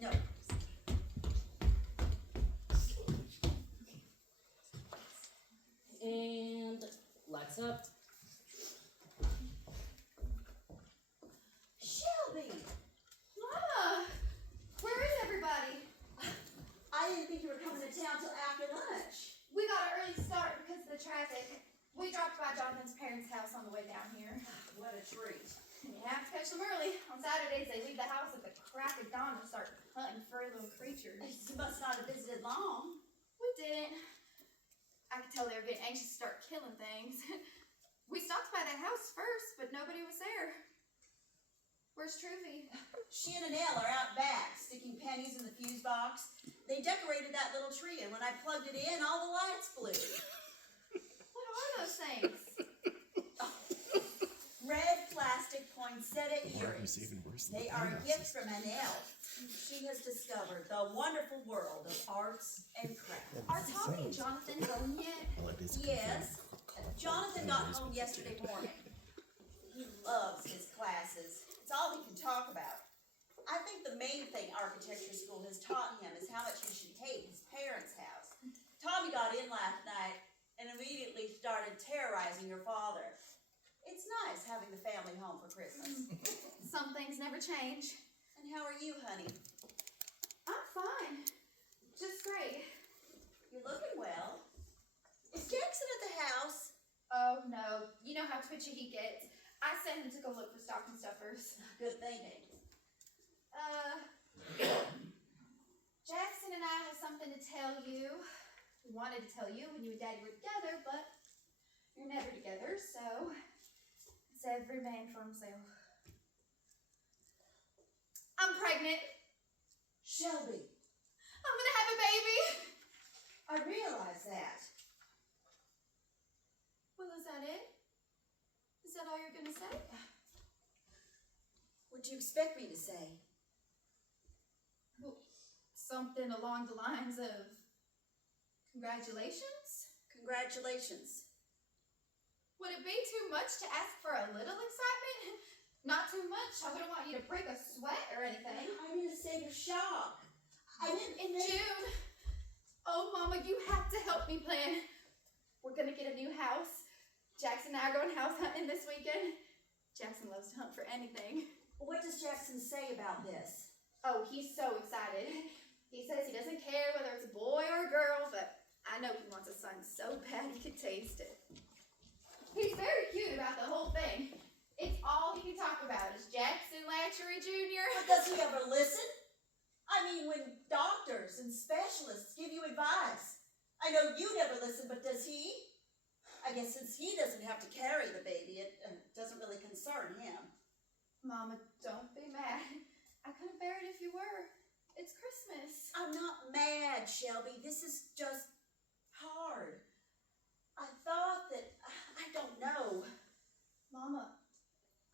No. And lights up. Shelby! Mama, where is everybody? I didn't think you were coming to town till after lunch. We got an early start because of the traffic. We dropped by Jonathan's parents' house on the way down here. What a treat. And you have to catch them early. On Saturdays, they leave the house at the crack of dawn and start hunting furry little creatures. You must not have visited long. We didn't. I could tell they were getting anxious to start killing things. We stopped by the house first, but nobody was there. Where's Truvy? She and Annelle are out back, sticking pennies in the fuse box. They decorated that little tree, and when I plugged it in, all the lights blew. What are those things? Red plastic poinsettia earrings. They are a gift from Annelle. She has discovered the wonderful world of arts and crafts. Are Tommy and Jonathan home yet? Yes. Jonathan got home yesterday morning. He loves his classes. It's all he can talk about. I think the main thing architecture school has taught him is how much he should hate his parents' house. Tommy got in last night and immediately started terrorizing your father. It's nice having the family home for Christmas. Some things never change. And how are you, honey? I'm fine. Just great. You're looking well. Is Jackson at the house? Oh no, you know how twitchy he gets. I sent him to go look for stocking stuffers. Good thinking. Jackson and I have something to tell you. We wanted to tell you when you and Daddy were together, but you're never together, so it's every man for himself. I'm pregnant. Shelby, I'm gonna have a baby. I realize that. Well, is that it? Is that all you're gonna say? What'd you expect me to say? Well, something along the lines of congratulations? Congratulations. Would it be too much to ask for a little excitement? Not too much. I wouldn't want you to break a sweat or anything. I'm in a state of shock. I didn't In think... June. Oh, Mama, you have to help me plan. We're gonna get a new house. Jackson and I are going house hunting this weekend. Jackson loves to hunt for anything. What does Jackson say about this? Oh, he's so excited. He says he doesn't care whether it's a boy or a girl, but I know he wants a son so bad he could taste it. He's very cute about the whole thing. It's all he can talk about is Jackson Latchery Jr. But does he ever listen? I mean, when doctors and specialists give you advice. I know you never listen, but does he? I guess since he doesn't have to carry the baby, it doesn't really concern him. Mama, don't be mad. I couldn't bear it if you were. It's Christmas. I'm not mad, Shelby. This is just hard. I thought that, I don't know. Mama,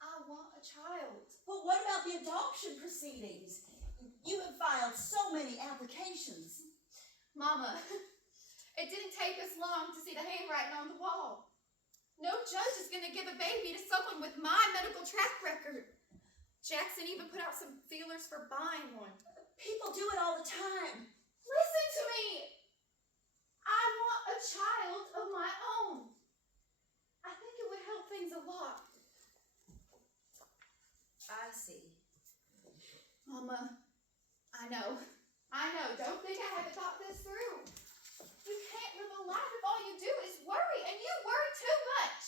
I want a child. Well, what about the adoption proceedings? You have filed so many applications. Mama, it didn't take us long to see the handwriting on the wall. No judge is going to give a baby to someone with my medical track record. Jackson even put out some feelers for buying one. People do it all the time. Listen to me! I want a child of my own. I think it would help things a lot. I see. Mama, I know. Don't think I haven't thought this through. You can't live a life if all you do is worry, and you worry too much.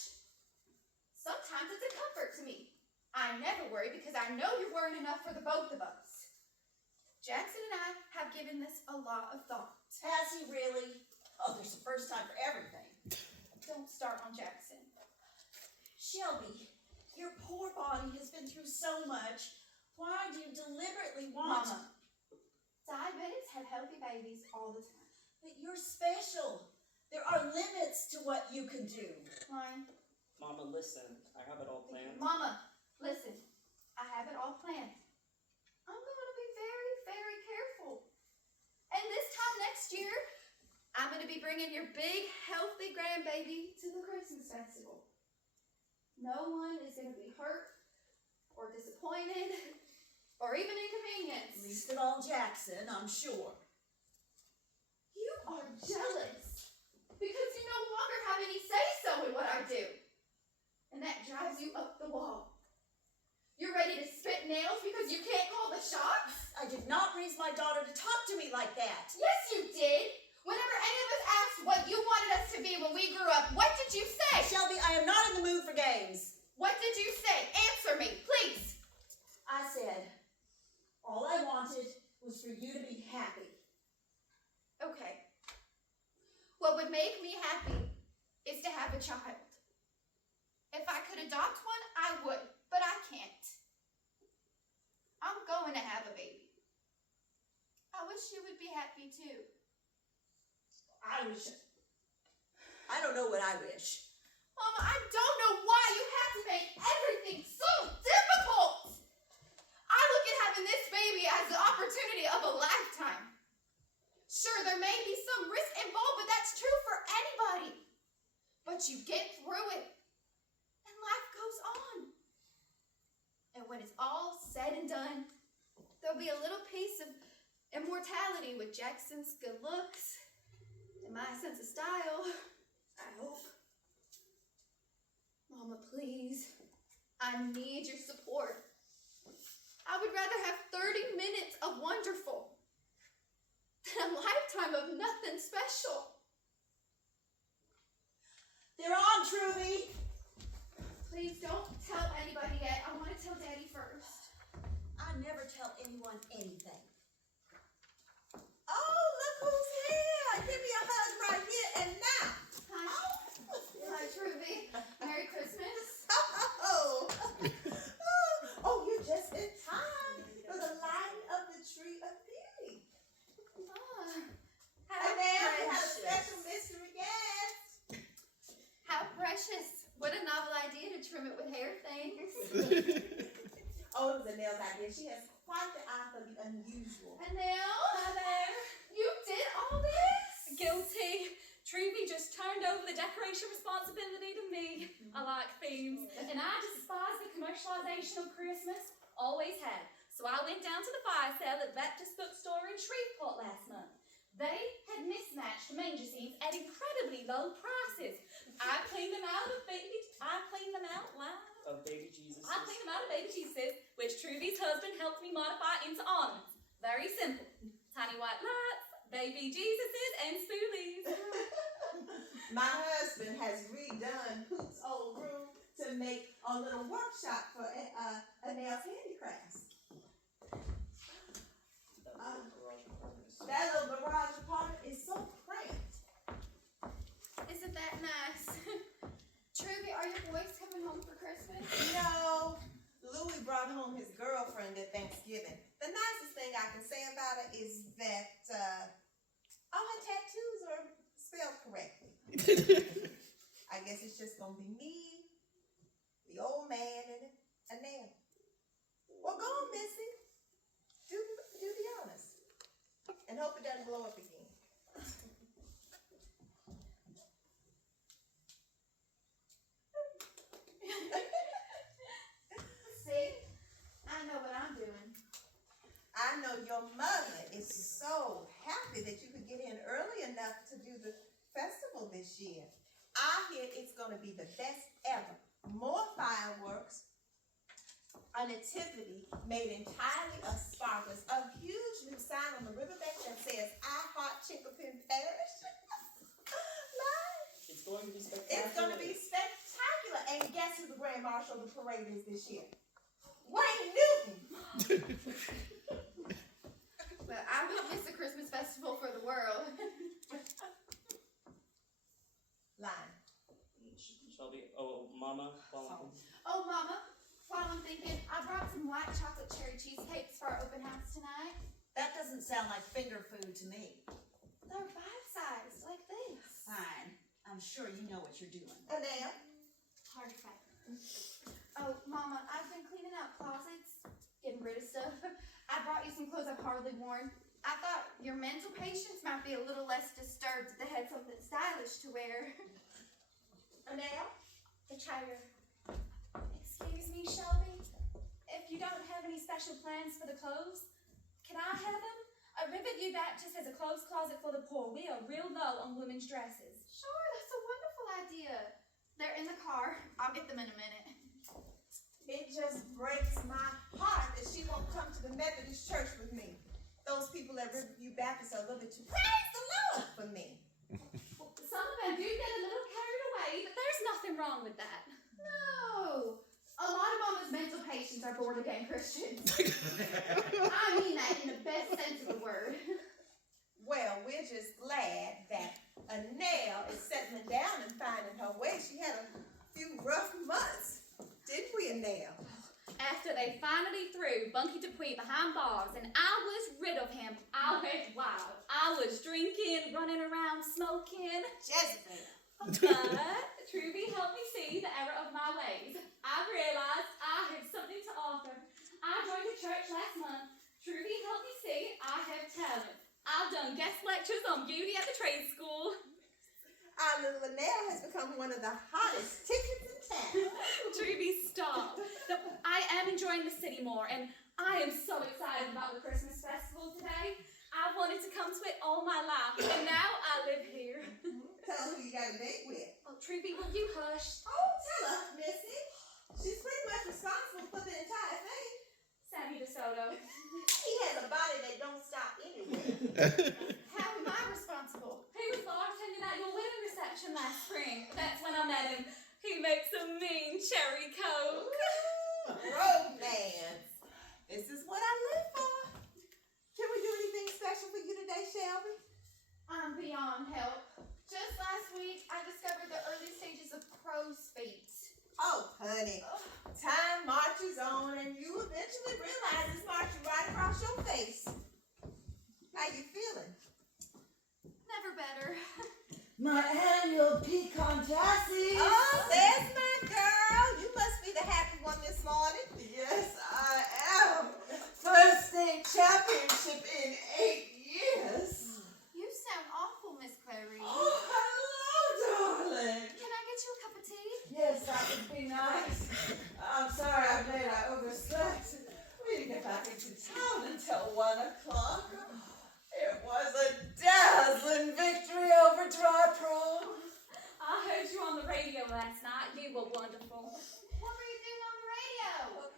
Sometimes it's a comfort to me. I never worry because I know you're worrying enough for the both of us. Jackson and I have given this a lot of thought. Has he really? Oh, there's a first time for everything. Don't start on Jackson. Shelby, your poor body has been through so much. Why do you deliberately want... Mama, diabetics have healthy babies all the time. But you're special. There are limits to what you can do. Ryan. Mama, listen. I have it all planned. Mama, listen. I have it all planned. I'm going to be very, very careful. And this time next year, I'm going to be bringing your big, healthy grandbaby to the Christmas festival. No one is going to be hurt or disappointed or even inconvenienced. Least of all Jackson, I'm sure. You are jealous because you no longer have any say-so in what I do. And that drives you up the wall. You're ready to spit nails because you can't call the shots? I did not raise my daughter to talk to me like that. Yes, you did. Whenever any of us asked what you wanted us to be when we grew up, what did you say? Shelby, I am did you say? Answer me, please. I said, all I wanted was for you to be happy. Okay. What would make me happy is to have a child. If I could adopt one, I would, but I can't. I'm going to have a baby. I wish you would be happy too. I don't know what I wish. Mama, I don't know why you have to make everything so difficult. I look at having this baby as the opportunity of a lifetime. Sure, there may be some risk involved, but that's true for anybody. But you get through it, and life goes on. And when it's all said and done, there'll be a little piece of immortality with Jackson's good looks and my sense of style. I hope. Mama, please. I need your support. I would rather have 30 minutes of wonderful than a lifetime of nothing special. They're on, Trudy. Please don't tell anybody yet. I want to tell Daddy first. I never tell anyone anything. Oh, look who's here. Give me a hug right here and now. Hi. Hi, Truby. Merry Christmas. Oh, you're just in time for the lighting of the tree of beauty. How And then we have a precious. special mystery guest. How precious. What a novel idea to trim it with hair things. Oh, it was a nails idea. She has quite the eye for the unusual. And now, Hi there. you did all this? Guilty. Truby just turned over the decoration responsibility to me. I like themes, and I despise the commercialization of Christmas. Always have. So I went down to the fire sale at Baptist Bookstore in Shreveport last month. They had mismatched manger scenes at incredibly low prices. I cleaned them out of baby Jesus, which Trudy's husband helped me modify into ornaments. Very simple. Tiny white lights, baby Jesuses, and spoolies. My husband has redone Poop's old room to make a little workshop for a nails handicrafts. That little garage apartment is so cramped. Isn't that nice? Trudy, are your boys coming home for Christmas? No, Louis brought home his girlfriend at Thanksgiving. The nicest thing I can say about it is that all her tattoos are spelled correctly. I guess it's just gonna be me, the old man, and a nail. Well, go on, Missy. Do the honors. And hope it doesn't blow up again. See? I know what I'm doing. I know your mother is so happy that you could get in early enough to do the festival this year. I hear it's going to be the best ever. More fireworks, a nativity made entirely of sparklers, a huge new sign on the riverbank that says, I heart Chickapin Parish. It's going to be spectacular. It's going to be spectacular. And guess who the Grand Marshal of the parade is this year? Wayne Newton. Well, I won't miss the Christmas festival for the world. Line. Shelby, Mama, Oh, Mama, while I'm thinking, I brought some white chocolate cherry cheesecakes for our open house tonight. That doesn't sound like finger food to me. They're bite-sized, like this. Fine. I'm sure you know what you're doing. And now, Perfect. Oh, Mama, I've been cleaning out closets, getting rid of stuff. I brought you some clothes I've hardly worn. I thought your mental patients might be a little less disturbed if they had something stylish to wear. and now, The chair. Excuse me, Shelby. If you don't have any special plans for the clothes, can I have them? Riverview Baptist has a clothes closet for the poor. We are real low on women's dresses. Sure, that's a wonderful idea. They're in the car. I'll get them in a minute. it just breaks my heart that she won't come to the Methodist church with me. Those people at Riverview Baptist are a little bit too praise the Lord for me. Some of them do get a little carried away, but there's nothing wrong with that. No. Haitians are born again Christians. I mean that in the best sense of the word. Well, we're just glad that Annelle is settling down and finding her way. She had a few rough months, didn't we, Annelle? After they finally threw Bunky Dupuy behind bars and I was rid of him, I went wild. I was drinking, running around, smoking. Jezebel. But Truby helped me see the error of my ways. I realized I had something to offer. I joined a church last month. Truby helped me see I have talent. I've done guest lectures on beauty at the trade school. Our little Annelle has become one of the hottest tickets in town. Truby, stop. I am enjoying the city more, and I am so excited about the Christmas festival today. I wanted to come to it all my life, and now I live here. Tell her who you got a date with. Oh, Truby, will you hush? Oh, tell her, Missy. She's pretty much responsible for the entire thing. Sammy DeSoto. He has a body that don't stop anywhere. How am I responsible? He was bartending at your wedding reception last spring. That's when I met him. He makes a mean cherry coke. Romance. This is what I live for. Can we do anything special for you today, Shelby? I'm beyond help. Just last week, I discovered the early stages of crow's feet. Oh, honey. Time marches on and you eventually realize it's marching right across your face. How you feeling? Never better. My annual pecan tassie. Oh, there's my girl. You must be the happy one this morning. Yes, I am. First state championship in 8 years. You sound awful, Miss Clary. Oh, hello, darling. Can I get you a cup of tea? Yes, that would be nice. I'm sorry I'm late. I overslept. We didn't get back into town until 1 o'clock. It was a dazzling victory over Dry Pro. I heard you on the radio last night. You were wonderful. What were you doing on the radio?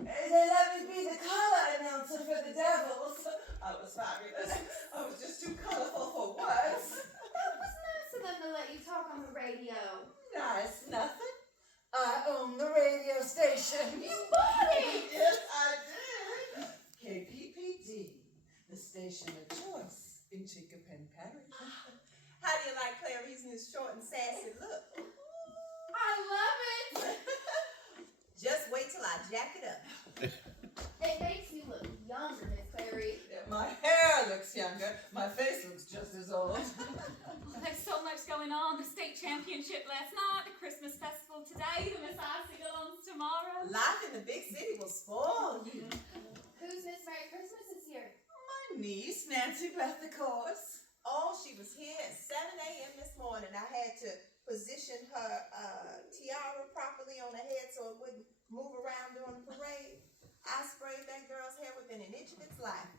They let me be the color announcer for the Devils. I was fabulous. I was just too colorful for words. That was nice of them to let you talk on the radio. Nice, nothing. I own the radio station. You bought it! Yes, I did. KPPD, the station of choice in Chickapin Parish. How do you like Clary's new short and sassy look? I love it! Just wait till I jack it up. It makes you look younger, Miss Clary. Yeah, my hair looks younger. My face looks just as old. There's so much going on. The state championship last night, the Christmas festival today, the Miss Icy Galons tomorrow. Life in the big city will spoil you. Who's Miss Merry Christmas this year? My niece, Nancy Beth, of course. Oh, she was here at 7 a.m. this morning. I had to position her tiara properly on her head so it wouldn't move around during the parade. I sprayed that girl's hair within an inch of its life.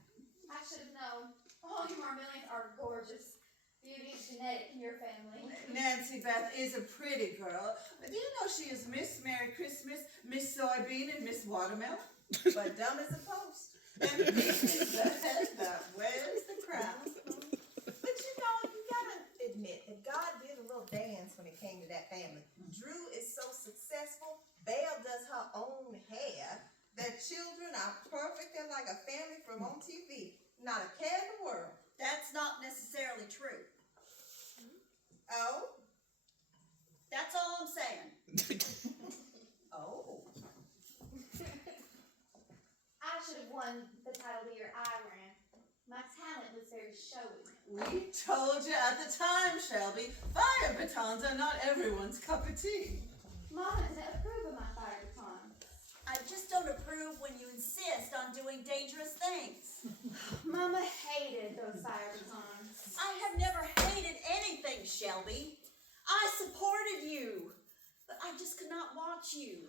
I should have known. All you Marmillions are gorgeous. Beauty is genetic in your family. Nancy Beth is a pretty girl. But do you know she is Miss Merry Christmas, Miss Soybean, and Miss Watermelon? But dumb as a post. And big as the head that wears the crown. But you know, you gotta admit that God did a little dance when it came to that family. Drew is so successful. Belle does her own hair. Their children are perfect. They're like a family from on TV. Not a care in the world. That's not necessarily true. Oh? That's all I'm saying. Oh. I should have won the title the year I ran. My talent was very showy. We told you at the time, Shelby, fire batons are not everyone's cup of tea. Mama doesn't approve of my fire baton. I just don't approve when you insist on doing dangerous things. Mama hated those fire batons. I have never hated anything, Shelby. I supported you, but I just could not watch you.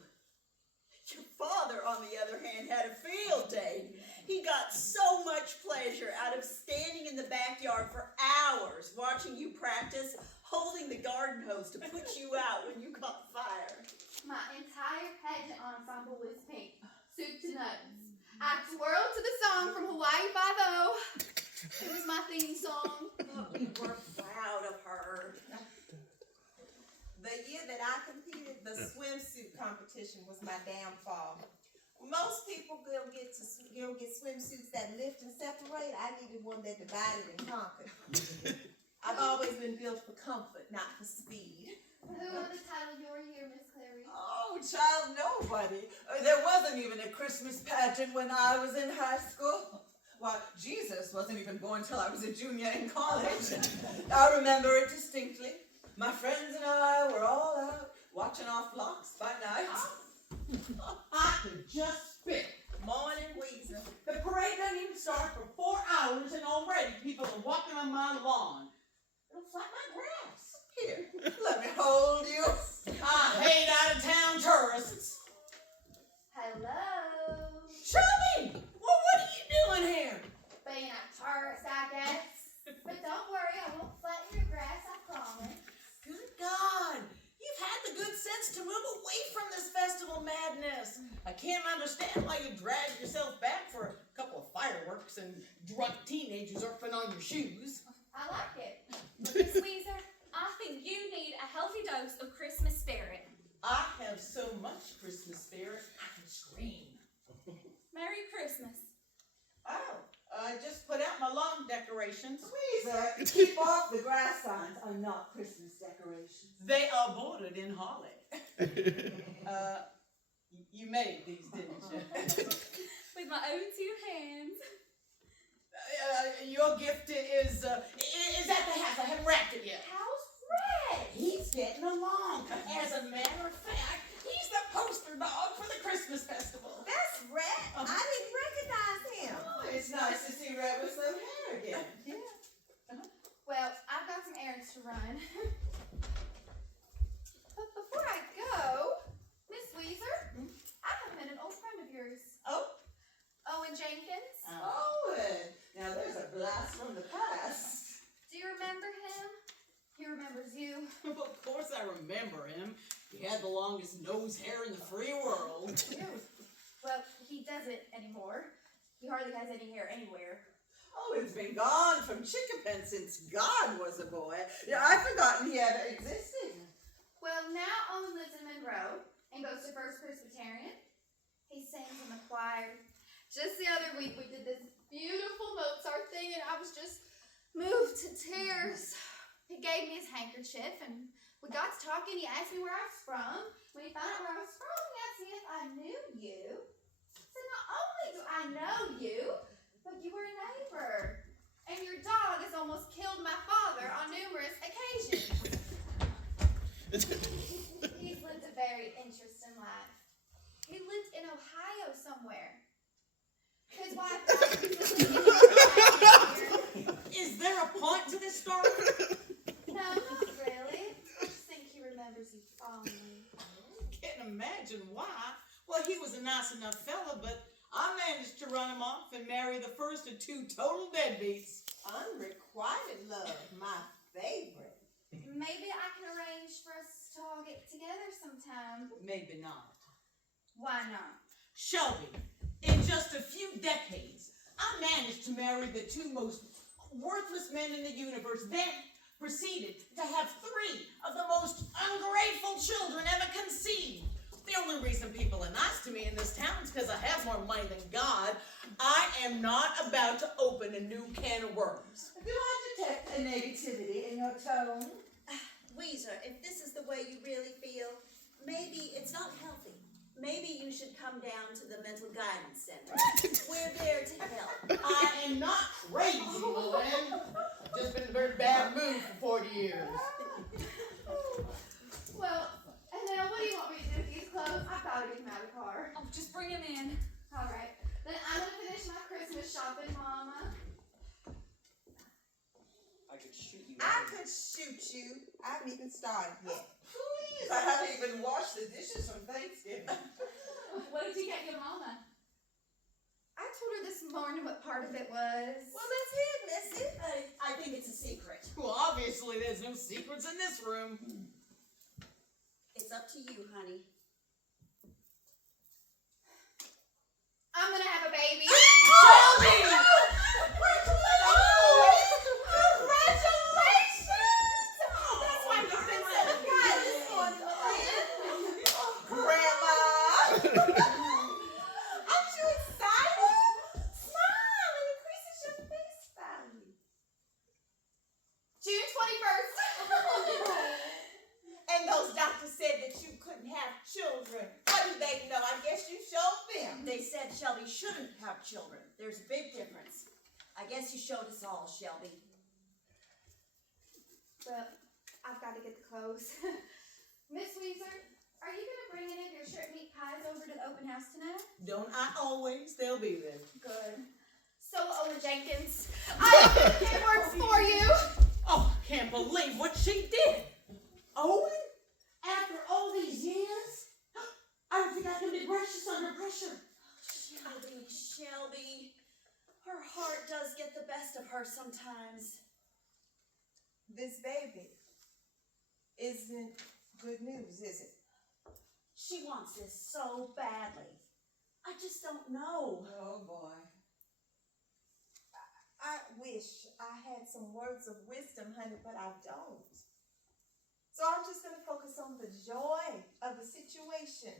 Your father, on the other hand, had a field day. He got so much pleasure out of standing in the backyard for hours watching you practice, holding the garden hose to put you out when you caught fire. My entire pageant ensemble was pink, soup to nuts. I twirled to the song from Hawaii Five-O. It was my theme song. But we were proud of her. The year that I competed, the swimsuit competition was my downfall. Most people go get swimsuits that lift and separate. I needed one that divided and conquered. I've always been built for comfort, not for speed. Who won the title your year, Miss Clary? Oh, child, nobody. There wasn't even a Christmas pageant when I was in high school. Why, Jesus wasn't even born till I was a junior in college. I remember it distinctly. My friends and I were all out watching our flocks by night. I could just spit. Morning, Weezer. The parade doesn't even start for 4 hours and already people are walking on my lawn. It looks like my grass. Here, let me hold you. I hate out-of-town tourists. Hello. Shelby! Well, what are you doing here? Being a tourist, I guess. But don't worry, I won't flatten your grass, I promise. Good God! You've had the good sense to move away from this festival madness. I can't understand why you dragged yourself back for a couple of fireworks and drunk teenagers orping on your shoes. I like it. Miss Weezer, I think you need a healthy dose of Christmas spirit. I have so much Christmas spirit, I can scream. Merry Christmas. Oh, I just put out my lawn decorations. Weezer, keep off the grass signs are not Christmas decorations. They are bordered in holly. You made these, didn't you? With my own two hands. Your gift is at the house. I haven't wrapped it yet. How's Fred? He's getting along. As a matter of fact, he's the poster dog for the Christmas festival. That's Red. I didn't recognize him. Oh, it's nice to see Red with some hair again. Well, I've got some errands to run. But before I go, Miss Weezer, I have met an old friend of yours. Oh? Owen Jenkins. Owen, now there's a blast from the past. Do you remember him? He remembers you. Of course I remember him. He had the longest nose hair in the free world. Well, he doesn't anymore. He hardly has any hair anywhere. Oh, it's been gone from Chickapin since God was a boy. Yeah, I've forgotten he ever existed. Well, now Owen lives in Monroe and goes to First Presbyterian. He sings in the choir. Just the other week, we did this beautiful Mozart thing, and I was just moved to tears. He gave me his handkerchief, and we got to talking. He asked me where I was from. When he found out where I was from, he asked me if I knew you. So not only do I know you, but you were a neighbor. And your dog has almost killed my father on numerous occasions. He's lived a very interesting life. He lived in Ohio somewhere. His wife died recently. Is there a point to this story? No, not really. I just think he remembers you fondly. Can't imagine why. Well, he was a nice enough fella, but I managed to run him off and marry the first of 2 total deadbeats. Unrequited love, my favorite. Maybe I can arrange for us to all get together sometime. Maybe not. Why not? Shelby, in just a few decades, I managed to marry the 2 most worthless men in the universe, then proceeded to have 3 of the most ungrateful children ever conceived. The only reason people are nice to me in this town is because I have more money than God. I am not about to open a new can of worms. Do I detect a negativity in your tone? Weezer, if this is the way you really feel, maybe it's not healthy. Maybe you should come down to the mental guidance center. We're there to help. I am not crazy, Lynn. Just been in a very bad mood for 40 years. Well, and now what do you want me to do with these clothes? I've got to get them out of the car. Oh, just bring him in. All right. Then I'm going to finish my Christmas shopping, Mama. I could shoot you. I could shoot you. I haven't even started yet. Please, I haven't even washed the dishes from Thanksgiving. What did you get your mama? I told her this morning what part of it was. Well, let's hear it, Missy. I think it's a secret. Well, obviously there's no secrets in this room. It's up to you, honey. I'm going to have a baby. Shelby! they said Shelby shouldn't have children. There's a big difference. I guess you showed us all, Shelby. Well, I've got to get the clothes. Miss Weezer, are you going to bring any of your shrimp meat pies over to the open house tonight? Don't I always? They'll be there. Good. So, Owen Jenkins, I have works for you. Oh, I can't believe what she did. Owen? After all these years? I don't think I can be gracious under pressure. Shelby, her heart does get the best of her sometimes. This baby isn't good news, is it? She wants this so badly. I just don't know. Oh boy. I wish I had some words of wisdom, honey, but I don't. So I'm just going to focus on the joy of the situation.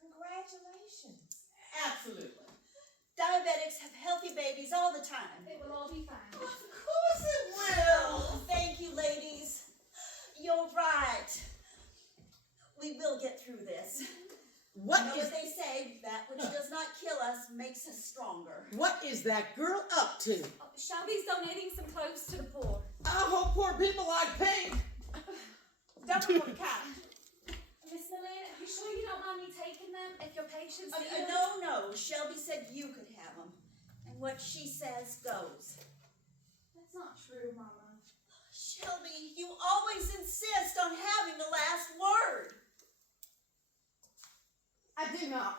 Congratulations. Absolutely. Diabetics have healthy babies all the time. It will all be fine. Of course it will. Thank you, ladies. You're right. We will get through this. What You know is what they say, that which does not kill us makes us stronger. what is that girl up to? Oh, Shelby's donating some clothes to the poor. I hope poor people like pink. Double on the couch. Miss Millett, are you sure you don't mind me taking them if your patients need them? No. Shelby said you could have them. And what she says goes. That's not true, Mama. Shelby, you always insist on having the last word. I do not.